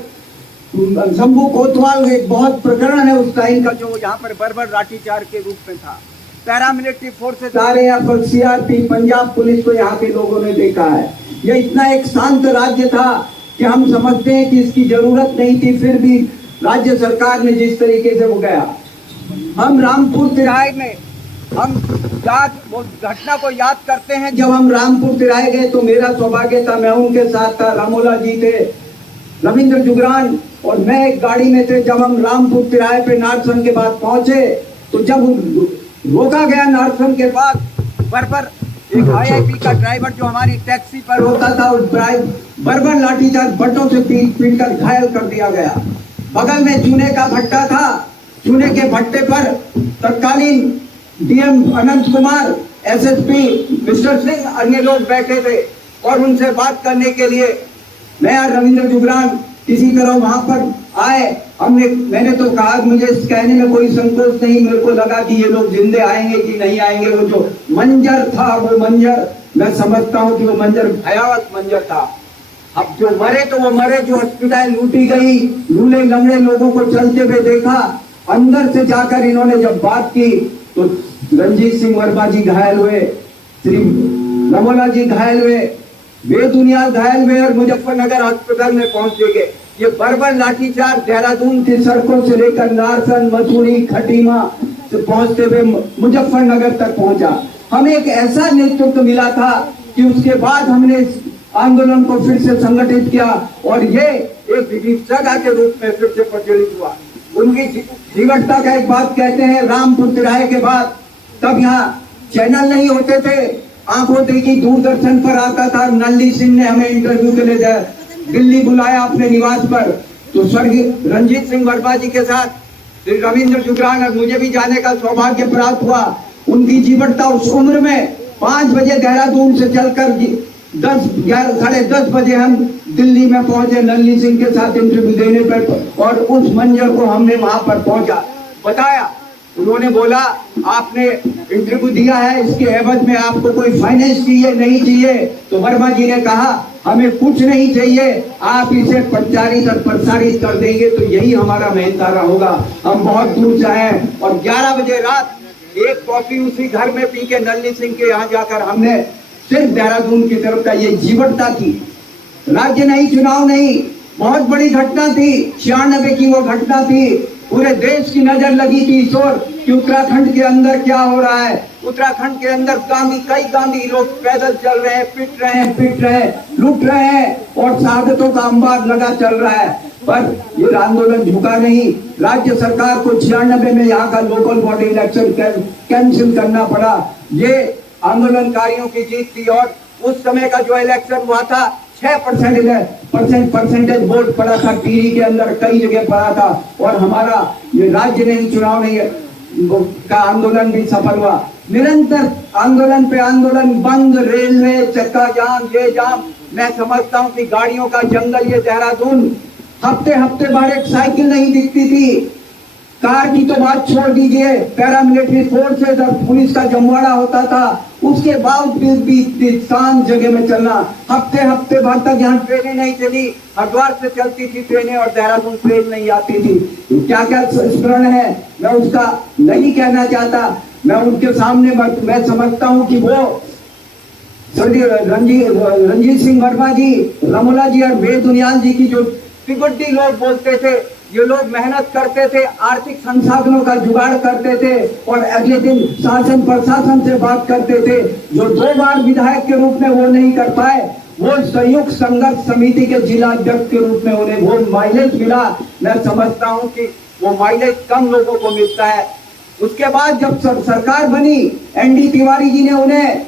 शंभू कोतवाल, एक बहुत प्रकरण है उस टाइम का जो यहाँ पर बर्बर लाठीचार्ज के रूप में था। पैरामिलिट्री फोर्सेस आ रहे हैं पर सीआरपी, पंजाब पुलिस को यहाँ के लोगों ने देखा है। ये इतना एक शांत राज्य था कि हम समझते हैं कि इसकी जरूरत नहीं थी, फिर भी राज्य सरकार ने जिस तरीके से वो गया। हम रामपुर तिराहे में वो घटना को याद करते हैं। जब हम रामपुर तिराहे गए तो मेरा सौभाग्य था, मैं उनके साथ था, रामोला जी थे, रविंद्र जुगरान और मैं एक गाड़ी में थे। जब हम रामपुर तिराहे पे नारसन के बाद पहुंचे तो जब रोका गया नारसन के बाद, बर्बर एक आईआईपी का ड्राइवर जो हमारी टैक्सी पर होता था, उस बर्बर लाठीचार्ज बट्टों से पीट कर घायल कर दिया गया। बगल में चूने का भट्टा था, चूने के भट्टे पर तत्कालीन डीएम अनंत कुमार, एसएसपी मिस्टर सिंह, अन्य लोग बैठे थे और उनसे बात करने के लिए मैं और रविंद्र जुगरान किसी तरह वहां पर आए। मैंने तो कहा, मुझे इस कहने में कोई संकोच नहीं, मेरे को लगा कि ये लोग जिंदे आएंगे कि नहीं आएंगे। वो जो मंजर था, वो मंजर मैं समझता हूँ कि वो मंजर भयावह मंजर था। अब जो मरे तो वो मरे, जो हॉस्पिटल लूटी गई, लूले लंगड़े लोगों को चलते हुए देखा। अंदर से जाकर इन्होंने जब बात की तो रणजीत सिंह वर्मा जी घायल हुए, श्री रमोला जी घायल हुए, बेदुनियाल घायल हुए और मुजफ्फरनगर अस्पताल में पहुंचे गए। ये बर्बर लाठीचार्ज देहरादून की सड़कों से लेकर नारसन, मसूरी, खटीमा से पहुंचते हुए मुजफ्फरनगर तक पहुंचा। हमें एक ऐसा नेतृत्व मिला था कि उसके बाद हमने इस आंदोलन को फिर से संगठित किया और ये एक विविधता के रूप में फिर से प्रज्वलित हुआ। उनकी जीवटता का एक बात कहते हैं, रामपुर तिराहे के बाद तब यहाँ चैनल नहीं होते थे, आंखों देखी दूरदर्शन पर आता था। नल्ली सिंह ने हमें इंटरव्यू के लिए दिल्ली बुलाया अपने निवास पर, तो स्वर्गीय रणजीत सिंह वर्मा जी के साथ श्री रविंद्र जुगरान और मुझे भी जाने का सौभाग्य प्राप्त हुआ। उनकी जीवटता उस उम्र में 5 बजे देहरादून से चलकर 10-10:30 बजे हम दिल्ली में पहुंचे नल्ली सिंह के साथ इंटरव्यू देने पर, और उस मंजर को हमने वहां पर पहुंचा बताया। उन्होंने बोला, आपने इंटरव्यू दिया है, इसके एवज में आपको कोई फाइनेंस चाहिए, नहीं चाहिए? तो वर्मा जी ने कहा, हमें कुछ नहीं चाहिए, आप इसे प्रचारित और प्रसारित कर देंगे तो यही हमारा मेहनतारा होगा। हम बहुत दूर से आए और 11 बजे रात एक कॉफी उसी घर में पी के नलिनी सिंह के यहाँ जाकर हमने सिर्फ देहरादून की तरफ का ये जीवटता थी। राज्य नहीं, चुनाव नहीं, बहुत बड़ी घटना थी। 96 की वो घटना थी। पूरे देश की नजर लगी थी इस ओर कि उत्तराखंड के अंदर क्या हो रहा है। उत्तराखंड के अंदर कई गांधी लोग पैदल चल रहे हैं, पिट रहे हैं, लूट रहे हैं और शहादतों का अंबार लगा चल रहा है। पर ये आंदोलन झुका नहीं। राज्य सरकार को 96 में यहाँ का लोकल बॉडी इलेक्शन कैंसिल करना पड़ा। ये आंदोलनकारियों की जीत थी। और उस समय का जो इलेक्शन हुआ था 6% परसेंटेज वोट पड़ा था। टीरी के अंदर कई जगह पड़ा था। और हमारा ये राज्य नहीं, चुनाव नहीं का आंदोलन भी सफल हुआ। निरंतर आंदोलन पे आंदोलन, बंद रेलवे, चक्का जाम, ये जाम। मैं समझता हूँ कि गाड़ियों का जंगल ये देहरादून, हफ्ते बाद एक साइकिल नहीं दिखती थी। कार की तो बात छोड़ दीजिए, पैरामिलिट्री फोर्सेज और पुलिस का जमवाड़ा होता था। उसके बावजूद भी शांत जगह में चलना। हफ्ते भर तक यहाँ ट्रेनें नहीं चली। हरिद्वार से चलती थी ट्रेनें और देहरादून ट्रेन नहीं आती थी। क्या क्या स्मरण है, मैं उसका नहीं कहना चाहता। मैं उनके सामने मैं समझता हूँ कि वो रंजीत सिंह वर्मा जी, रमोला जी और बेदुनियाल जी की जो पिगुड्डी लोग बोलते थे, ये लोग मेहनत करते थे, आर्थिक संसाधनों का जुगाड़ करते थे और अगले दिन शासन प्रशासन से बात करते थे। जो 2 बार विधायक के रूप में वो नहीं कर पाए, वो संयुक्त संघर्ष समिति के जिला अध्यक्ष के रूप में उन्हें वो माइलेज मिला। मैं समझता हूँ कि वो माइलेज कम लोगों को मिलता है। उसके बाद जब सरकार बनी, एनडी तिवारी जी ने उन्हें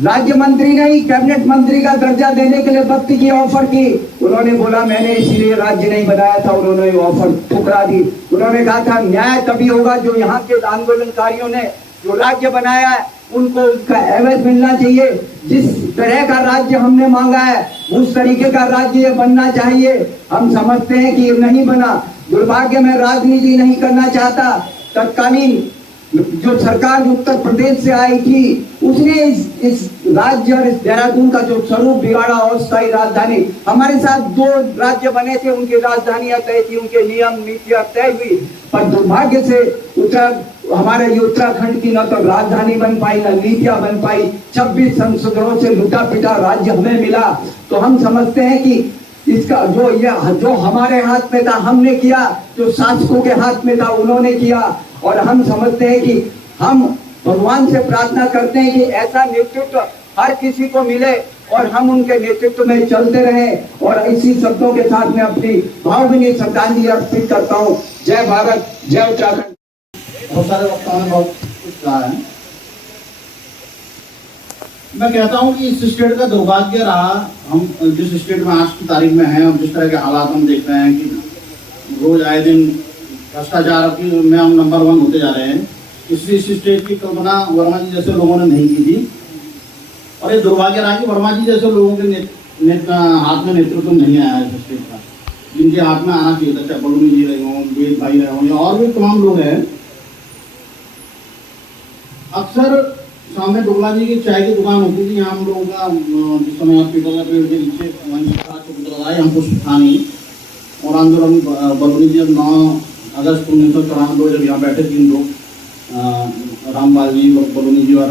राज्य मंत्री नहीं, कैबिनेट मंत्री का दर्जा देने के लिए भक्ति की ऑफर की। उन्होंने बोला मैंने इसीलिए राज्य नहीं बनाया था। उन्होंने ऑफर ठुकरा दी। उन्होंने कहा था न्याय तभी होगा जो यहाँ के आंदोलनकारियों ने जो राज्य बनाया है उनको उसका एवज मिलना चाहिए। जिस तरह का राज्य हमने मांगा है उस तरीके का राज्य ये बनना चाहिए। हम समझते हैं कि ये नहीं बना। दुर्भाग्य में राजनीति नहीं करना चाहता। तत्कालीन जो सरकार उत्तर प्रदेश से आई थी उसने इस राज्य और इस देहरादून का जो स्वरूप बिगाड़ा। अस्थायी राजधानी, हमारे साथ 2 राज्य बने थे, उनकी राजधानियां तय थी, उनके नियम नीतियां तय हुई। पर दुर्भाग्य से हमारे ये उत्तराखंड की न तो राजधानी बन पाई, न नीतियां बन पाई। 26 संसदों से लुटा पिटा राज्य हमें मिला। तो हम समझते हैं कि इसका जो हमारे हाथ में था हमने किया, जो शासकों के हाथ में था उन्होंने किया। और हम समझते हैं कि हम भगवान से प्रार्थना करते हैं कि ऐसा नेतृत्व हर किसी को मिले और हम उनके नेतृत्व में चलते रहें। और इसी शब्दों के साथ मैं अपनी भावभीनी श्रद्धांजलि अर्पित करता हूँ। जय भारत, जय उत्तराखंड। बहुत सारे वक्ताओं ने बहुत कुछ कहा है। मैं कहता हूँ कि इस स्टेट का दुर्भाग्य रहा, हम जिस स्टेट में आज की तारीख में हैं और जिस तरह के हालात हम देख रहे हैं कि रोज आए दिन भ्रष्टाचार में हम नंबर 1 होते जा रहे हैं। इस स्टेट की कल्पना वर्मा जी जैसे लोगों ने नहीं की थी। और ये दुर्भाग्य रहा कि वर्मा जी जैसे लोगों के हाथ में नेतृत्व नहीं आया इस स्टेट का, जिनके हाथ में आना चाहिए था। चाहे बलूनी जी रहे हों, वेद भाई रहे हों या और भी तमाम लोग हैं। अक्सर सामने डोगला जी की चाय की दुकान होती थी यहाँ हम लोगों का, जिस समय आप पीपल का पेड़ के नीचे हम कुछ था नहीं। और आंदोलन बलूनी जी 9 अगस्त 1994 जब यहाँ बैठे 3 लोग, रामपाल जी, बलूनी जी और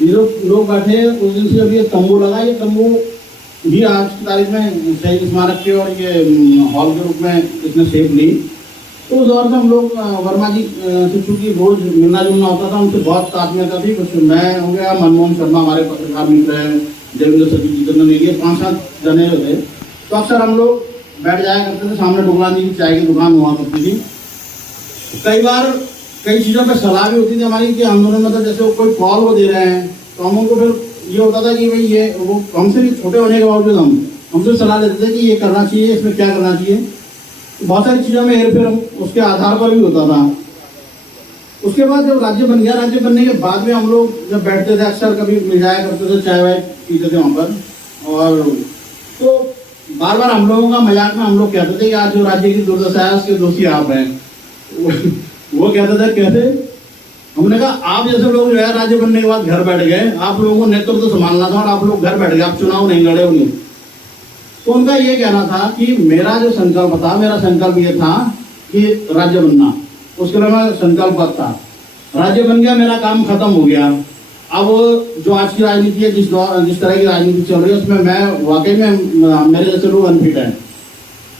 ये लोग बैठे। उस दिन से जब ये तंबू लगा, ये तंबू भी आज की तारीख में शहीद स्मारक के और ये हॉल के रूप में इसने शेप ली। तो उस दौर में हम लोग वर्मा जी से चूँकि रोज मिलना जुलना होता था, उनसे बहुत आत्मीयता थी। कुछ मैं हो गया, मनमोहन शर्मा हमारे पत्रकार मित्र हैं, देवेंद्र सती, जितेंद्र नेगी, 5-7 जने थे। तो अक्सर हम लोग बैठ जाया करते थे। सामने डोगला जी की चाय की दुकान हुआ करती थी। कई बार कई चीज़ों पर सलाह भी होती थी हमारी कि आंदोलन में, जैसे वो कोई कॉल वो दे रहे हैं तो हम उनको फिर ये होता था कि भाई ये वो हमसे भी छोटे होने के बावजूद हमसे सलाह लेते थे कि ये करना चाहिए, इसमें क्या करना चाहिए। तो बहुत सारी चीज़ों में हेरफेर उसके आधार पर भी होता था। उसके बाद जब राज्य बन गया, राज्य बनने के बाद में हम लोग जब बैठते थे अक्सर कभी मिल जाया करते थे, चाय वाय पीते थे वहाँ पर। और तो बार बार हम लोगों का मजाक में हम लोग कहते थे कि आज जो राज्य की दुर्दशा है उसके दोषी आप हैं। वो कहते थे कैसे, हमने कहा आप जैसे लोग जो है राज्य बनने के बाद घर बैठ गए, आप लोगों को नेतृत्व संभालना था और आप लोग घर बैठ गए, आप चुनाव नहीं लड़े उन्हें। तो उनका ये कहना था कि मेरा जो संकल्प था, मेरा संकल्प ये था कि कि राज्य बनना, उसके लिए मैं संकल्प था। राज्य बन गया, मेरा काम खत्म हो गया। अब जो आज की राजनीति है, जिस तरह की राजनीति चल रही है, उसमें मैं वाकई में मेरे जैसे लोग अनफिट हैं।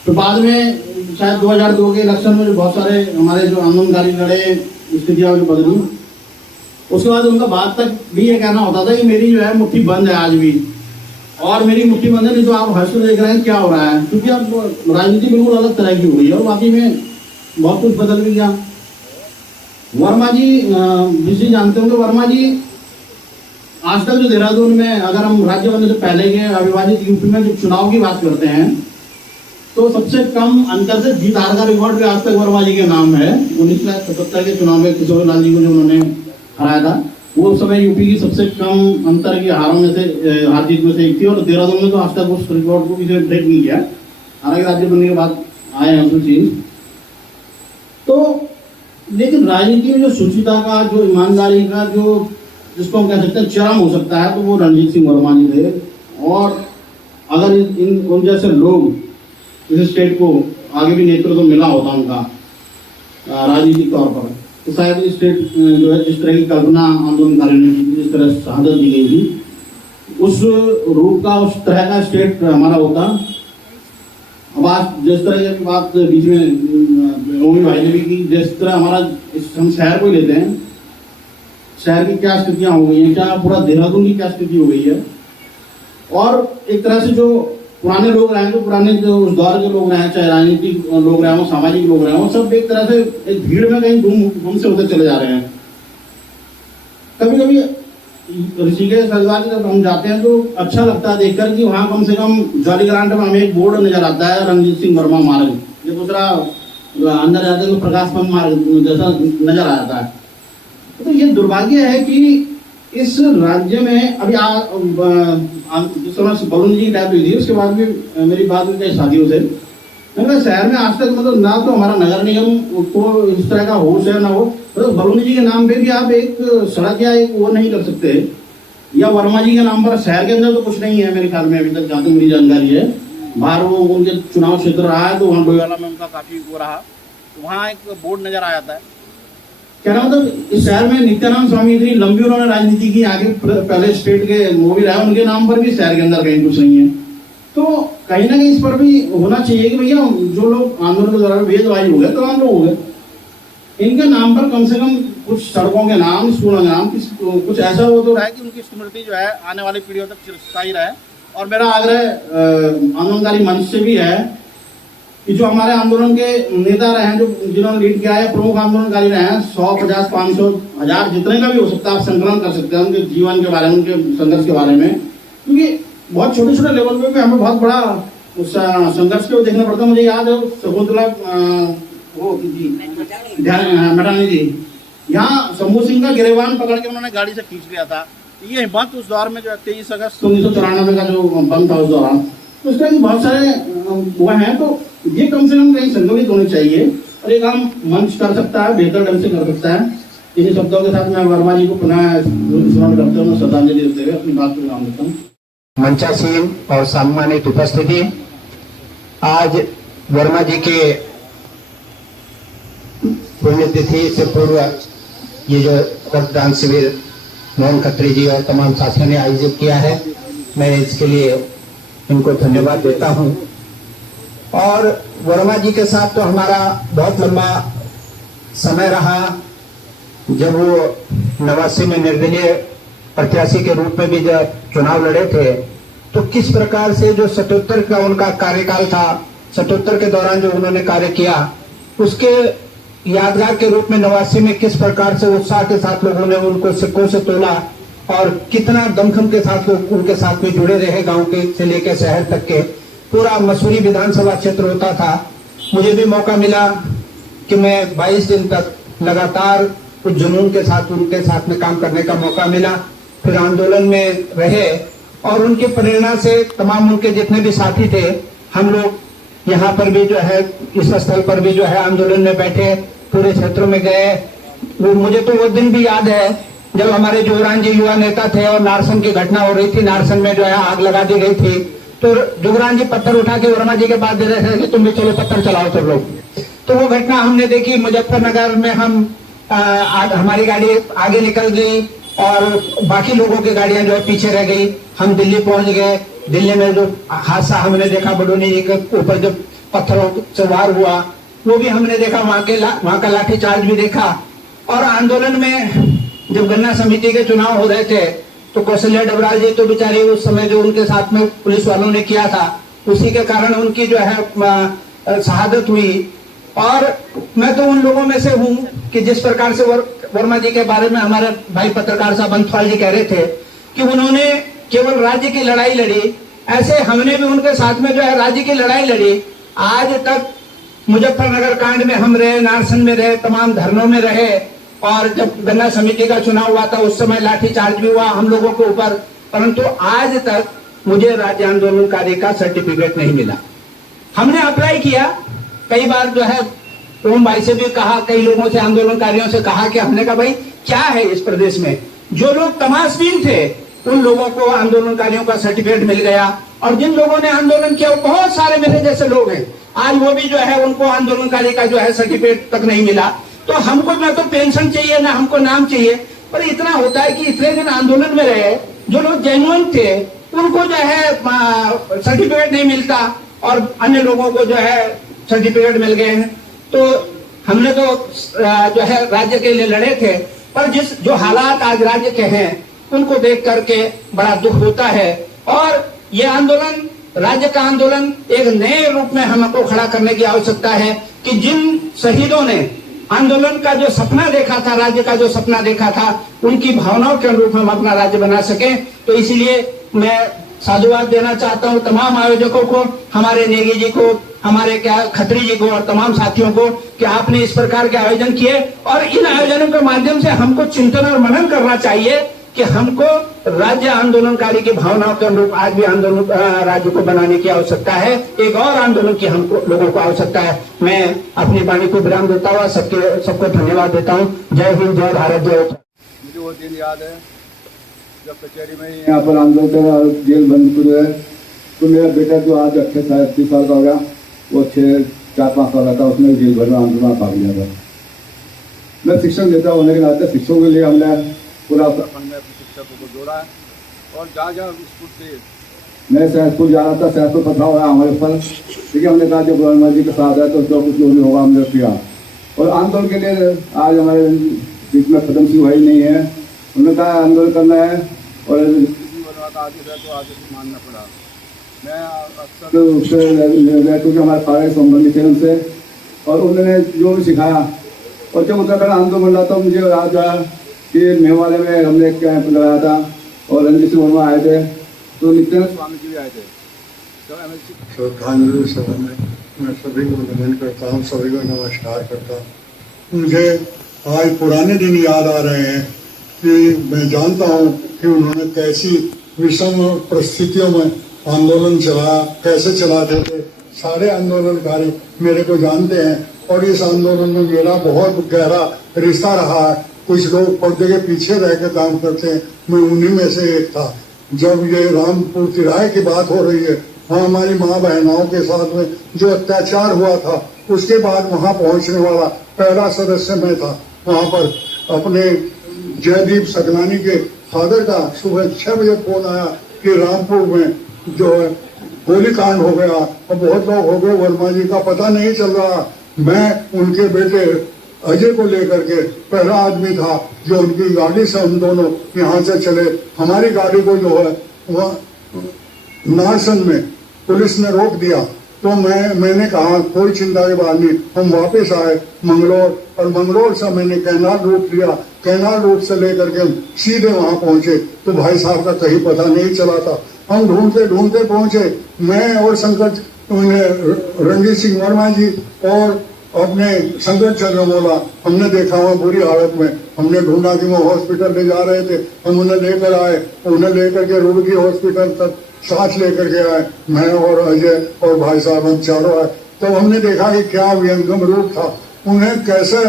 तो बाद में शायद 2002 के इलेक्शन में जो बहुत सारे हमारे जो आंदोलनकारी लड़े, स्थितियाँ जो बदली, उसके बाद उनका बात तक भी ये कहना होता था कि मेरी जो है मुट्ठी बंद है आज भी, और मेरी मुट्ठी बंद है, नहीं तो आप हर्ष देख रहे हैं क्या हो रहा है, क्योंकि अब राजनीति बिल्कुल अलग तरह की हो गई है और बाकी में बहुत कुछ बदल भी गया। वर्मा जी जिसे जानते होंगे, वर्मा जी आज तक जो देहरादून में, अगर हम राज्य बनने से पहले के अविभाजित यूपी में जो चुनाव की बात करते हैं, तो सबसे कम अंतर से जीत हार का रिकॉर्ड भी आज तक वर्मा जी के नाम है। 1977 के चुनाव में किशोर लाल जी को जो उन्होंने हराया था, वो उस समय यूपी की सबसे कम अंतर की हारों में से, हार जीत में से एक थी, और देहरादून में तो आज तक उस रिकॉर्ड को किसी ने ब्रेक नहीं किया। हालांकि राज्य बनने के बाद आए हैं उसमें चीज। तो लेकिन राजनीति में जो शुचिता का, जो ईमानदारी का, जो जिसको हम कह सकते हैं चरम हो सकता है, तो वो रणजीत सिंह वर्मा जी थे। और अगर उन जैसे लोग इस स्टेट को आगे भी नेतृत्व मिला होता उनका राजनीतिक तौर पर, तो शायद इस स्टेट जो है जिस तरह की कल्पना आंदोलनकारियों ने की, जिस तरह शहादत दी गई थी, उस रूप का, उस तरह का स्टेट हमारा होता। अब आज जिस तरह की बात बीच में रोमी भाई ने भी की, जिस तरह हमारा हम शहर को लेते हैं, शहर की क्या स्थितियां हो गई हैं, क्या पूरा देहरादून की क्या स्थिति हो गई है, और एक तरह से जो पुराने लोग रहे, जो पुराने जो उस दौर के लोग रहे, चाहे राजनीतिक लोग रहे हो, सामाजिक लोग रहे हो, सब एक तरह से एक भीड़ में कहीं गुम से होते चले जा रहे हैं। कभी कभी ऋषिकेश हरिद्वार की जब हम जाते हैं तो अच्छा लगता है देखकर कि वहाँ कम से कम जॉली ग्रांट में हमें एक बोर्ड नजर आता है, रणजीत सिंह वर्मा मार्ग। ये दूसरा अंदर जाते हैं तो प्रकाश पंत मार्ग जैसा नजर आता है। तो ये दुर्भाग्य है कि इस राज्य में अभी जिस समय बलून जी की टैप हुई थी, उसके बाद भी मेरी बात हुई कई साथियों से, मैंने शहर में आज तक मतलब ना तो हमारा नगर निगम को इस तरह का होश है ना हो, मतलब बलून जी के नाम पे भी आप एक सड़क या एक वो नहीं कर सकते, या वर्मा जी के नाम पर शहर के अंदर तो कुछ नहीं है मेरे ख्याल में अभी तक, जहाँ तक मेरी जानकारी है। बाहर वो उनके चुनाव क्षेत्र रहा है तो वहाँ डोईवाला में उनका काफी वो रहा, तो वहाँ एक बोर्ड नजर आ जाता है। कहना मतलब इस शहर में नित्यानंद स्वामी इतनी लंबी उन्होंने राजनीति की, आगे पहले स्टेट के वो भी रहे, उनके नाम पर भी शहर के अंदर कहीं कुछ नहीं है। तो कहीं ना कहीं इस पर भी होना चाहिए कि भैया जो लोग आंदोलन के दौरान वेदवाही हो गए, तमाम लोग हो गए, इनके नाम पर कम से कम कुछ सड़कों के नाम, स्कूलों के नाम, कुछ ऐसा हो तो रहे कि उनकी स्मृति जो है आने वाली पीढ़ियों तक चिरस्थायी रहे। और मेरा आग्रह आंदोलनकारी मंच से भी है कि जो हमारे आंदोलन के नेता रहे हैं, जो जिन्होंने लीड किया है, प्रमुख आंदोलनकारी रहे हैं, 100, 50, 500, 1000 जितने का भी हो सकता है, आप संकलन कर सकते हैं उनके जीवन के बारे में, उनके संघर्ष के बारे में, क्योंकि बहुत छोटे छोटे लेवल पे भी हमें बहुत बड़ा उस संघर्ष को देखना पड़ता है। मुझे याद है शकुंतला वो मैडानी जी, यहाँ शंभू सिंह का गिरेबान पकड़ के उन्होंने गाड़ी से खींच लिया था। ये हिम्मत उस दौर में जो 23 अगस्त 1994 का जो बंद था उस दौरान, तो इस तरह के बहुत सारे वो हैं। तो ये कम से कम कहीं संगठित होने चाहिए और ये काम मंच कर सकता है, बेहतर ढंग से कर सकता है। इन्हीं शब्दों के साथ मैं वर्मा जी को पुनः स्मरण करते हुए श्रद्धांजलि देते हुए अपनी बात को विराम देता हूँ। मंचासीन और सम्मानित उपस्थिति, आज वर्मा जी के पुण्यतिथि से पूर्व ये जो रक्तदान शिविर मोहन खत्री जी और तमाम साथियों ने आयोजित किया है, मैं इसके लिए इनको धन्यवाद देता हूं। और वर्मा जी के साथ तो हमारा बहुत लंबा समय रहा। जब वो 89 में निर्दलीय प्रत्याशी के रूप में भी जब चुनाव लड़े थे, तो किस प्रकार से जो 77 का उनका कार्यकाल था, 77 के दौरान जो उन्होंने कार्य किया, उसके यादगार के रूप में 89 में किस प्रकार से उत्साह के साथ लोगों ने उनको सिक्कों से तोला और कितना दमखम के साथ लोग उनके साथ में जुड़े रहे, गांव के से लेकर शहर तक के। पूरा मसूरी विधानसभा क्षेत्र होता था। मुझे भी मौका मिला कि मैं 22 दिन तक लगातार कुछ जुनून के साथ उनके साथ में काम करने का मौका मिला। फिर आंदोलन में रहे और उनकी प्रेरणा से तमाम उनके जितने भी साथी थे, हम लोग यहाँ पर भी जो है, इस स्थल पर भी जो है आंदोलन में बैठे, पूरे क्षेत्रों में गए। वो मुझे तो वो दिन भी याद है जब हमारे जुगरान जी युवा नेता थे और नारसन की घटना हो रही थी, नारसन में जो है आग लगा दी गई थी, तो जुगरान जी पत्थर उठा के वर्मा जी के पास दे रहे थे कि तुम भी चलो पत्थर चलाओ सब लोग। तो वो घटना हमने देखी मुजफ्फरनगर में। हमारी गाड़ी आगे निकल गई और बाकी लोगों की गाड़ियां जो है पीछे रह गई। हम दिल्ली पहुंच गए। दिल्ली में जो हादसा हमने देखा, बडोनी जी के ऊपर जो पत्थरों से वार हुआ, वो भी हमने देखा। वहां का लाठीचार्ज भी देखा। और आंदोलन में जब गन्ना समिति के चुनाव हो रहे थे तो कौशल्या डबराल जी तो बेचारी उस समय जो उनके साथ में पुलिस वालों ने किया था, उसी के कारण उनकी जो है शहादत हुई। और मैं तो उन लोगों में से हूं कि जिस प्रकार से वर्मा जी के बारे में हमारे भाई पत्रकार साहब बंथवाल जी कह रहे थे कि उन्होंने केवल राज्य की लड़ाई लड़ी, ऐसे हमने भी उनके साथ में जो है राज्य की लड़ाई लड़ी। आज तक मुजफ्फरनगर कांड में हम रहे, नारसन में रहे, तमाम धरनों में रहे। और जब गन्ना समिति का चुनाव हुआ था उस समय लाठीचार्ज भी हुआ हम लोगों के ऊपर, परंतु आज तक मुझे राज्य आंदोलनकारी का सर्टिफिकेट नहीं मिला। हमने अप्लाई किया कई बार, जो है ओम भाई से भी कहा, कई लोगों से, आंदोलनकारियों से कहा कि हमने कहा भाई क्या है इस प्रदेश में। जो लोग तमाशबीन थे उन लोगों को आंदोलनकारियों का सर्टिफिकेट मिल गया, और जिन लोगों ने आंदोलन किया वो बहुत सारे मेरे जैसे लोग हैं, आज वो भी जो है उनको आंदोलनकारी का जो है सर्टिफिकेट तक नहीं मिला। तो हमको ना तो पेंशन चाहिए ना हमको नाम चाहिए, पर इतना होता है कि इतने दिन आंदोलन में रहे जो लोग जेन्युइन थे उनको जो है सर्टिफिकेट नहीं मिलता और अन्य लोगों को जो है सर्टिफिकेट मिल गए हैं। तो हमने तो जो है राज्य के लिए लड़े थे, पर जो हालात आज राज्य के हैं उनको देख करके बड़ा दुख होता है। और ये आंदोलन, राज्य का आंदोलन एक नए रूप में हमको खड़ा करने की आवश्यकता है कि जिन शहीदों ने आंदोलन का जो सपना देखा था, राज्य का जो सपना देखा था, उनकी भावनाओं के अनुरूप हम अपना राज्य बना सके। तो इसलिए मैं साधुवाद देना चाहता हूं तमाम आयोजकों को, हमारे नेगी जी को, हमारे खत्री जी को और तमाम साथियों को कि आपने इस प्रकार के आयोजन किए। और इन आयोजनों के माध्यम से हमको चिंतन और मनन करना चाहिए कि हमको राज्य आंदोलनकारी की भावनाओं के अनुरूप आज भी आंदोलन राज्य को बनाने की आवश्यकता है। एक और आंदोलन की हमको लोगों को आवश्यकता है। मैं अपनी वाणी को विराम देता हुआ सबको धन्यवाद देता हूँ। जय हिंद, जय भारत, जय। मुझे वो दिन याद है जब कचहरी में यहाँ पर आंदोलन कर जेल बंद हुए, तो मेरा बेटा जो आज 38 साल का हो गया, वो 4-5 साल का था, उसने जेल भर में आंदोलन भाग लिया था। मैं शिक्षक देता होने के नाते शिक्षकों के लिए हमने पूरा उत्तराखंड में शिक्षकों को जोड़ा है। और जहाँ स्कूल से मैं सहसपुर जा रहा था, सहसपुर पथराव हुआ हमारे ऊपर, ठीक है। हमने कहा जो वर्मा जी के साथ है तो जो कुछ जो भी होगा हमने किया। और आंदोलन के लिए आज हमारे बीच में कदम सिंह भाई नहीं है, उन्होंने कहा आंदोलन करना है और आदेश है तो आदेश मानना पड़ा। मैं अक्सर उससे क्योंकि हमारे सारे संबंधित थे उनसे, और उन्होंने जो भी सिखाया। और जब उत्तराखंड आंदोलन रहा तो मुझे याद आया कि मेवाड़े में हमने एक कैंप लगाया था और रणजीत सिंह वर्मा आए थे, तो नित्यानंद स्वामी जी भी आए थे। श्रद्धांजलि सभा में मैं सभी को नमन करता हूँ, सभी को नमस्कार करता हूँ। मुझे आज पुराने दिन याद आ रहे हैं कि मैं जानता हूँ कि उन्होंने कैसी विषम परिस्थितियों में आंदोलन चलाया, कैसे चलाते थे। सारे आंदोलनकारी मेरे को जानते हैं और इस आंदोलन में मेरा बहुत गहरा रिश्ता रहा है। कुछ लोग पर्दे के पीछे रह के काम करते हैं, मैं उन्हीं में से एक था। जब ये रामपुर तिराहे की बात हो रही है, वहाँ हमारी माँ बहनों के साथ में जो अत्याचार हुआ था, उसके बाद वहाँ पहुँचने वाला पहला सदस्य मैं था। वहाँ पर अपने जयदीप सगलानी के फादर का सुबह 6 बजे फोन आया कि रामपुर में जो है गोलीकांड हो गया और बहुत लोग हो गए, वर्मा जी का पता नहीं चल रहा। मैं उनके बेटे अजय को लेकर के पहला आदमी था जो उनकी गाड़ी से हम दोनों यहाँ से चले। हमारी गाड़ी को जो है वह नारसन में पुलिस ने रोक दिया, तो मैंने कहा कोई चिंता की बात नहीं, हम वापस आए मंगलौर, और मंगलौर से मैंने कैनाल रूट लिया। कैनाल रूट से लेकर के हम सीधे वहाँ पहुँचे तो भाई साहब का कहीं पता नहीं चला था। हम ढूंढते ढूंढते पहुँचे, मैं और शंकर रणजीत सिंह वर्मा जी और अपने शंकर चंद्रमोला, हमने देखा वहाँ बुरी हालत में। हमने ढूंढा कि वो हॉस्पिटल ले जा रहे थे, हम उन्हें लेकर आए, उन्हें लेकर के रुड़की हॉस्पिटल तक साथ लेकर के आए, मैं और अजय और भाई साहब हम चारों आए। तो हमने देखा कि क्या विहंगम रूप था। उन्हें कैसे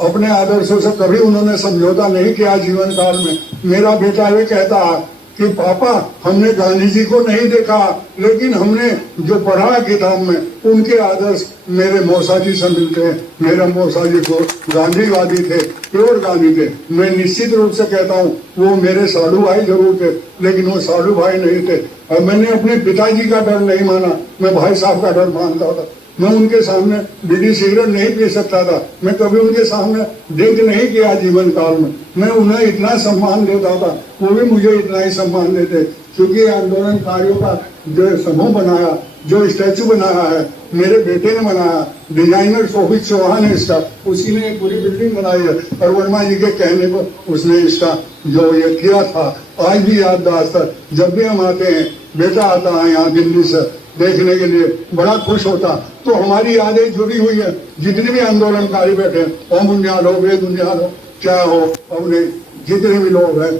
अपने आदर्शों से कभी उन्होंने समझौता नहीं किया जीवन काल में। मेरा बेटा ये कहता है कि पापा हमने गांधी जी को नहीं देखा, लेकिन हमने जो पढ़ा किताब में उनके आदर्श मेरे मौसा जी से मिलते हैं। मेरा मौसा जी को गांधीवादी थे, प्योर गांधी थे। मैं निश्चित रूप से कहता हूँ वो मेरे साधु भाई जरूर थे, लेकिन वो साधु भाई नहीं थे। और मैंने अपने पिताजी का डर नहीं माना, मैं भाई साहब का डर मानता था। मैं उनके सामने बीड़ी सिगरेट नहीं पी सकता था, मैं कभी उनके सामने ड्रिंक नहीं किया जीवन काल में। मैं उन्हें इतना सम्मान देता था, वो भी मुझे इतना ही सम्मान देते, क्योंकि आंदोलनकारियों का जो समूह बनाया, जो स्टैचू बनाया है, मेरे बेटे ने बनाया, डिजाइनर शोभित चौहान है इसका, उसी ने पूरी बिल्डिंग बनाई है। और वर्मा जी के कहने पर उसने इसका जो ये किया था, आज भी याददाश्त है। जब भी हम आते हैं, बेटा आता है यहाँ दिल्ली से देखने के लिए, बड़ा खुश होता। तो हमारी यादें जुड़ी हुई है, जितने भी आंदोलनकारी बैठे हैं, ओम बुनियाद हो, वेद बुनियाद हो, क्या हो, अपने जितने भी लोग हैं,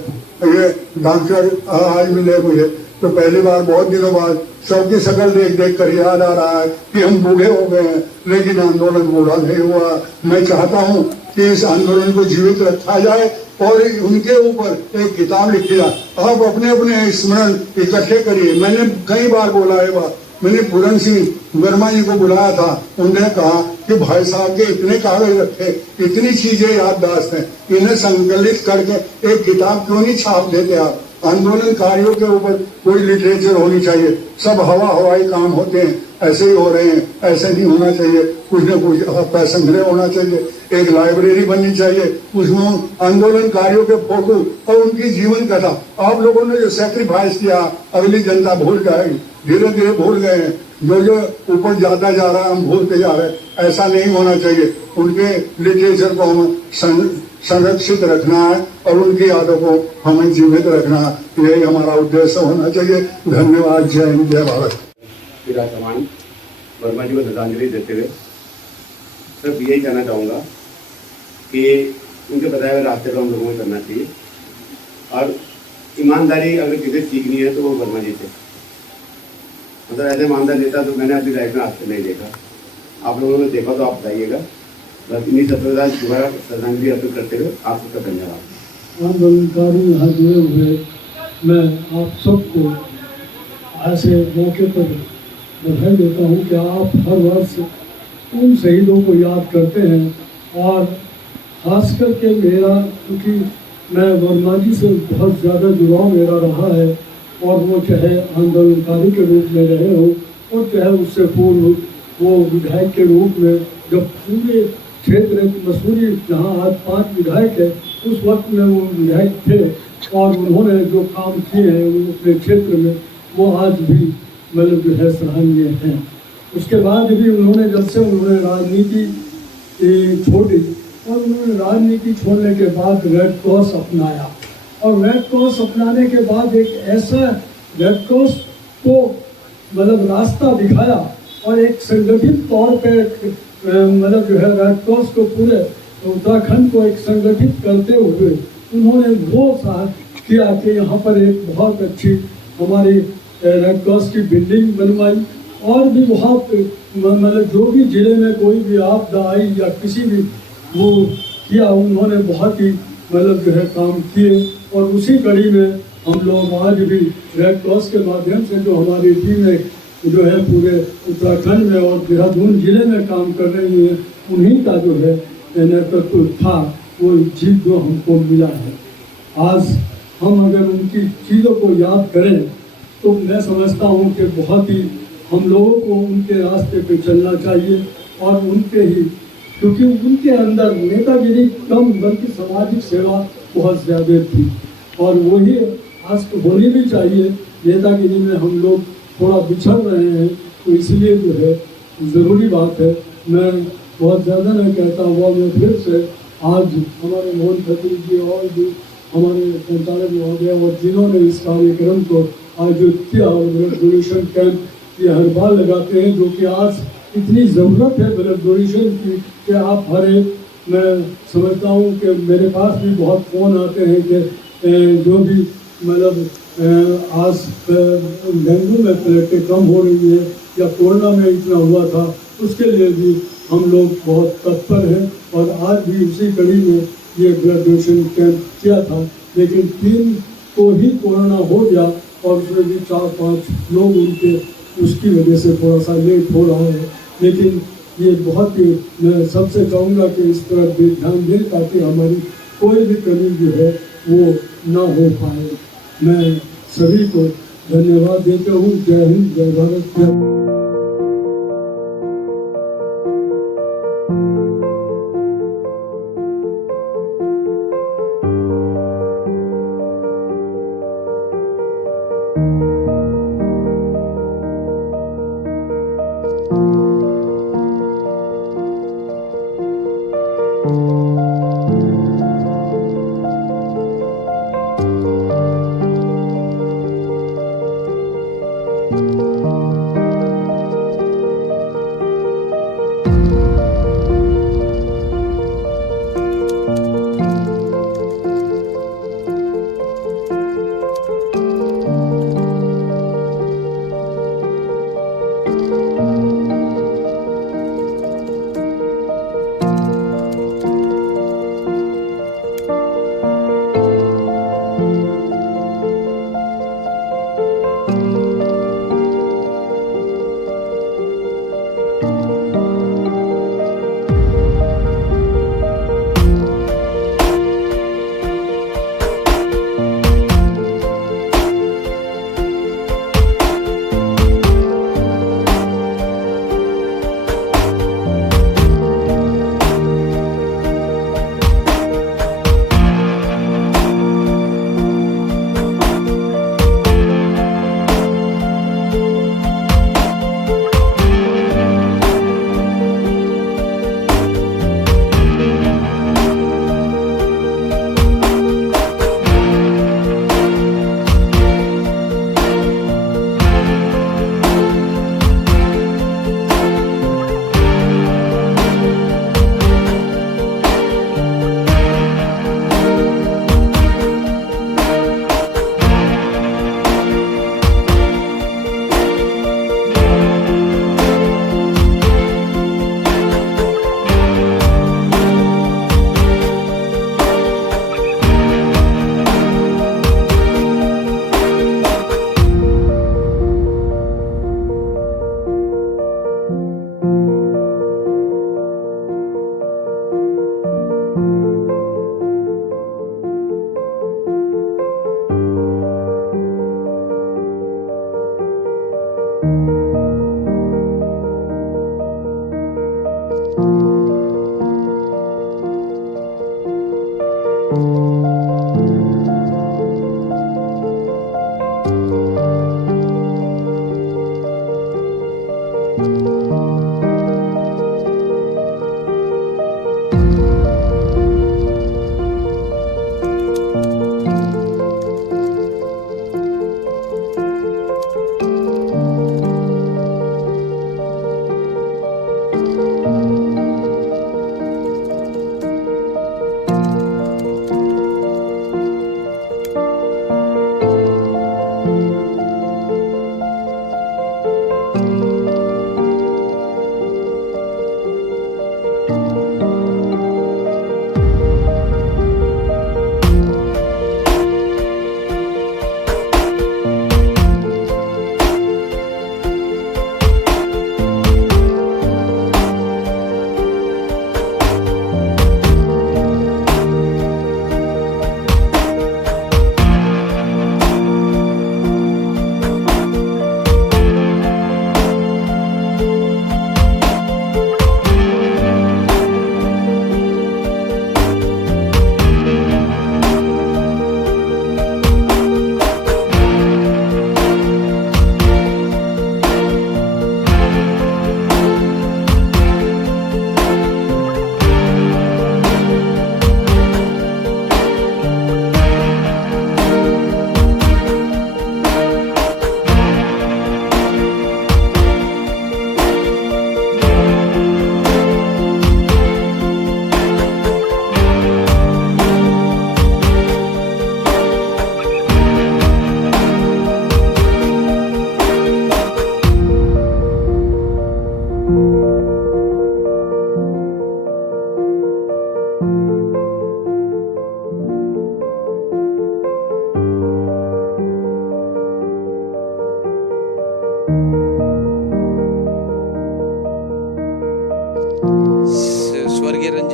ये डॉक्टर आज मिले मुझे तो पहली बार बहुत दिनों बाद सबकी शक्ल देख देख कर याद आ रहा है कि हम बूढ़े हो गए हैं, लेकिन आंदोलन बूढ़ा नहीं हुआ। मैं चाहता हूँ कि इस आंदोलन को जीवित रखा जाए और उनके ऊपर एक किताब लिखी जाए। आप अपने अपने स्मरण इकट्ठे करिए। मैंने कई बार बोला है बात, मैंने पूरन सिंह वर्मा जी को बुलाया था, उन्होंने कहा कि भाई साहब के इतने कागज रखे, इतनी चीजें याददाश्त हैं, इन्हें संकलित करके एक किताब क्यों नहीं छाप देते आप। आंदोलनकारियों के ऊपर कोई लिटरेचर होनी चाहिए। सब हवाई काम होते हैं, ऐसे ही हो रहे हैं, ऐसे नहीं होना चाहिए। कुछ न कुछ संग्रह होना चाहिए, एक लाइब्रेरी बननी चाहिए, उसमें आंदोलनकारियों के फोटो और उनकी जीवन कथा। आप लोगों ने जो सेक्रीफाइस किया अगली जनता भूल जाएगी, धीरे धीरे भूल गए हैं। जो ऊपर जाता जा रहा है हम भूलते जा रहे हैं, ऐसा नहीं होना चाहिए। उनके लिटरेचर को हम संरक्षित रखना है और उनकी यादों को हमें जीवित रखना है, यही हमारा उद्देश्य होना चाहिए। धन्यवाद। जय हिंद, जय भारत। विराजमान वर्मा जी को श्रद्धांजलि देते हुए सिर्फ यही कहना चाहूँगा कि उनके बताए हुए रास्ते पर हम लोगों को करना चाहिए, और ईमानदारी अगर किसी सीखनी है तो वो वर्मा जी से, मतलब ऐसे ईमानदार नेता तो मैंने अपनी लाइफ में आज तक नहीं देखा। आप लोगों ने देखा तो आप बताइएगा। बस इन्हीं सबके साथ दोबारा श्रद्धांजलि अर्पित करते हुए आप सबका धन्यवाद। आंदोलनकारी यहाँ जुड़े हुए मैं आप सबको ऐसे मौके पर बधाई देता हूँ कि आप हर वर्ष उन शहीदों को याद करते हैं। और ख़ास करके मेरा, क्योंकि मैं वर्मा जी से बहुत ज़्यादा जुड़ाव मेरा रहा है, और वो चाहे आंदोलनकारी के रूप में रहे हो और चाहे उससे पूर्व वो विधायक के रूप में, जब पूरे क्षेत्र मसूरी जहाँ आज 5 विधायक है, उस वक्त में वो विधायक थे और उन्होंने जो काम किए हैं अपने क्षेत्र में वो आज भी मतलब जो है सराहनीय हैं। उसके बाद भी उन्होंने जब से उन्होंने राजनीति छोड़ी, और उन्होंने राजनीति छोड़ने के बाद रेड क्रॉस अपनाया, और रेड क्रॉस अपनाने के बाद एक ऐसा रेड क्रॉस को मतलब रास्ता दिखाया, और एक संगठित तौर पे मतलब जो है रेड क्रॉस को पूरे उत्तराखंड को एक संगठित करते हुए उन्होंने वो किया कि यहाँ पर एक बहुत अच्छी हमारी रेड क्रॉस की बिल्डिंग बनवाई, और भी बहुत मतलब जो भी जिले में कोई भी आपदा आई या किसी भी वो किया, उन्होंने बहुत ही मतलब जो है काम किए। और उसी कड़ी में हम लोग आज भी रेड क्रॉस के माध्यम से जो हमारी टीम जो है पूरे उत्तराखंड में और देहरादून जिले में काम कर रही है, उन्हीं का जो है नेतृत्व था, वो जीत जो हमको मिला है। आज हम अगर उनकी चीज़ों को याद करें तो मैं समझता हूँ कि बहुत ही हम लोगों को उनके रास्ते पे चलना चाहिए, और उनके ही, क्योंकि उनके अंदर नेतागिरी कम बल्कि सामाजिक सेवा बहुत ज़्यादा थी, और वही आज होनी भी चाहिए। नेतागिरी में हम लोग थोड़ा बिछड़ रहे हैं, तो इसलिए जो है ज़रूरी बात है। मैं बहुत ज़्यादा नहीं कहता हुआ, मैं फिर से आज हमारे मोहन खत्री जी और भी हमारे संचालक महोदय और जिन्होंने इस कार्यक्रम को आयोजित किया, और ब्लड डोनेशन कैंप ये हर बार लगाते हैं, जो कि आज इतनी ज़रूरत है ब्लड डोनेशन की कि आप हर एक, मैं समझता हूँ कि मेरे पास भी बहुत फ़ोन आते हैं कि जो भी मतलब आज डेंगू में प्लेटें कम हो रही है या कोरोना में इतना हुआ था, उसके लिए भी हम लोग बहुत तत्पर हैं। और आज भी उसी कड़ी में ये ब्लड डोनेशन कैंप किया था, लेकिन 3 तो ही कोरोना हो गया और उसमें भी 4-5 लोग उनके उसकी वजह से थोड़ा सा लेट हो रहा है। लेकिन ये बहुत ही मैं सबसे चाहूँगा कि इस पर भी ध्यान दें ताकि हमारी कोई भी कमी जो है वो ना हो पाए। मैं सभी को धन्यवाद देता हूँ। जय हिंद, जय भारत, जय।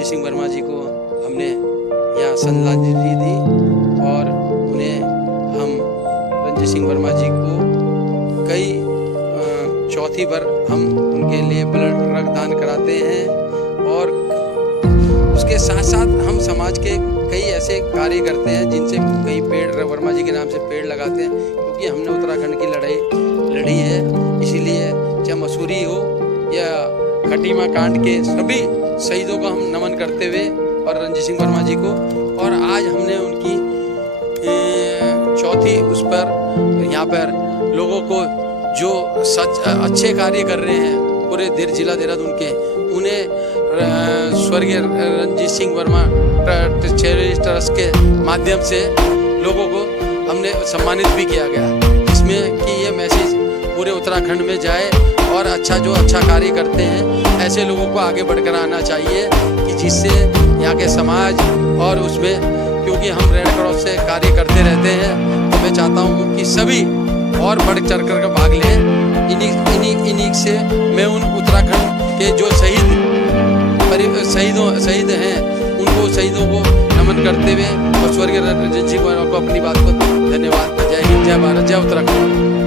रणजीत सिंह वर्मा जी को हमने यहाँ श्रद्धांजलि दी और उन्हें हम रणजीत सिंह वर्मा जी को कई चौथी बार हम उनके लिए ब्लड रक्तदान कराते हैं और उसके साथ साथ हम समाज के कई ऐसे कार्य करते हैं जिनसे कई पेड़ वर्मा जी के नाम से पेड़ लगाते हैं, क्योंकि हमने उत्तराखंड की लड़ाई लड़ी है। इसीलिए चाहे मसूरी हो या खटीमा कांड के सभी शहीदों को हम नमन करते हुए और रणजीत सिंह वर्मा जी को, और आज हमने उनकी चौथी उस पर यहाँ पर लोगों को जो अच्छे कार्य कर रहे हैं पूरे जिला देहरादून के, उन्हें स्वर्गीय रणजीत सिंह वर्मा चैरिटी ट्रस्ट के माध्यम से लोगों को हमने सम्मानित भी किया गया, जिसमें कि ये मैसेज पूरे उत्तराखंड में जाए और जो अच्छा कार्य करते हैं ऐसे लोगों को आगे बढ़कर आना चाहिए, कि जिससे यहाँ के समाज और उसमें, क्योंकि हम रेड क्रॉस से कार्य करते रहते हैं, तो मैं चाहता हूँ कि सभी और बढ़ चढ़ कर भाग लें। इन्हीं से मैं उन उत्तराखंड के जो शहीद हैं उनको शहीदों को नमन करते हुए और स्वर्गीय रणजीत सिंह वर्मा को अपनी बात को धन्यवाद। जय हिंद, जय भारत, जय उत्तराखंड।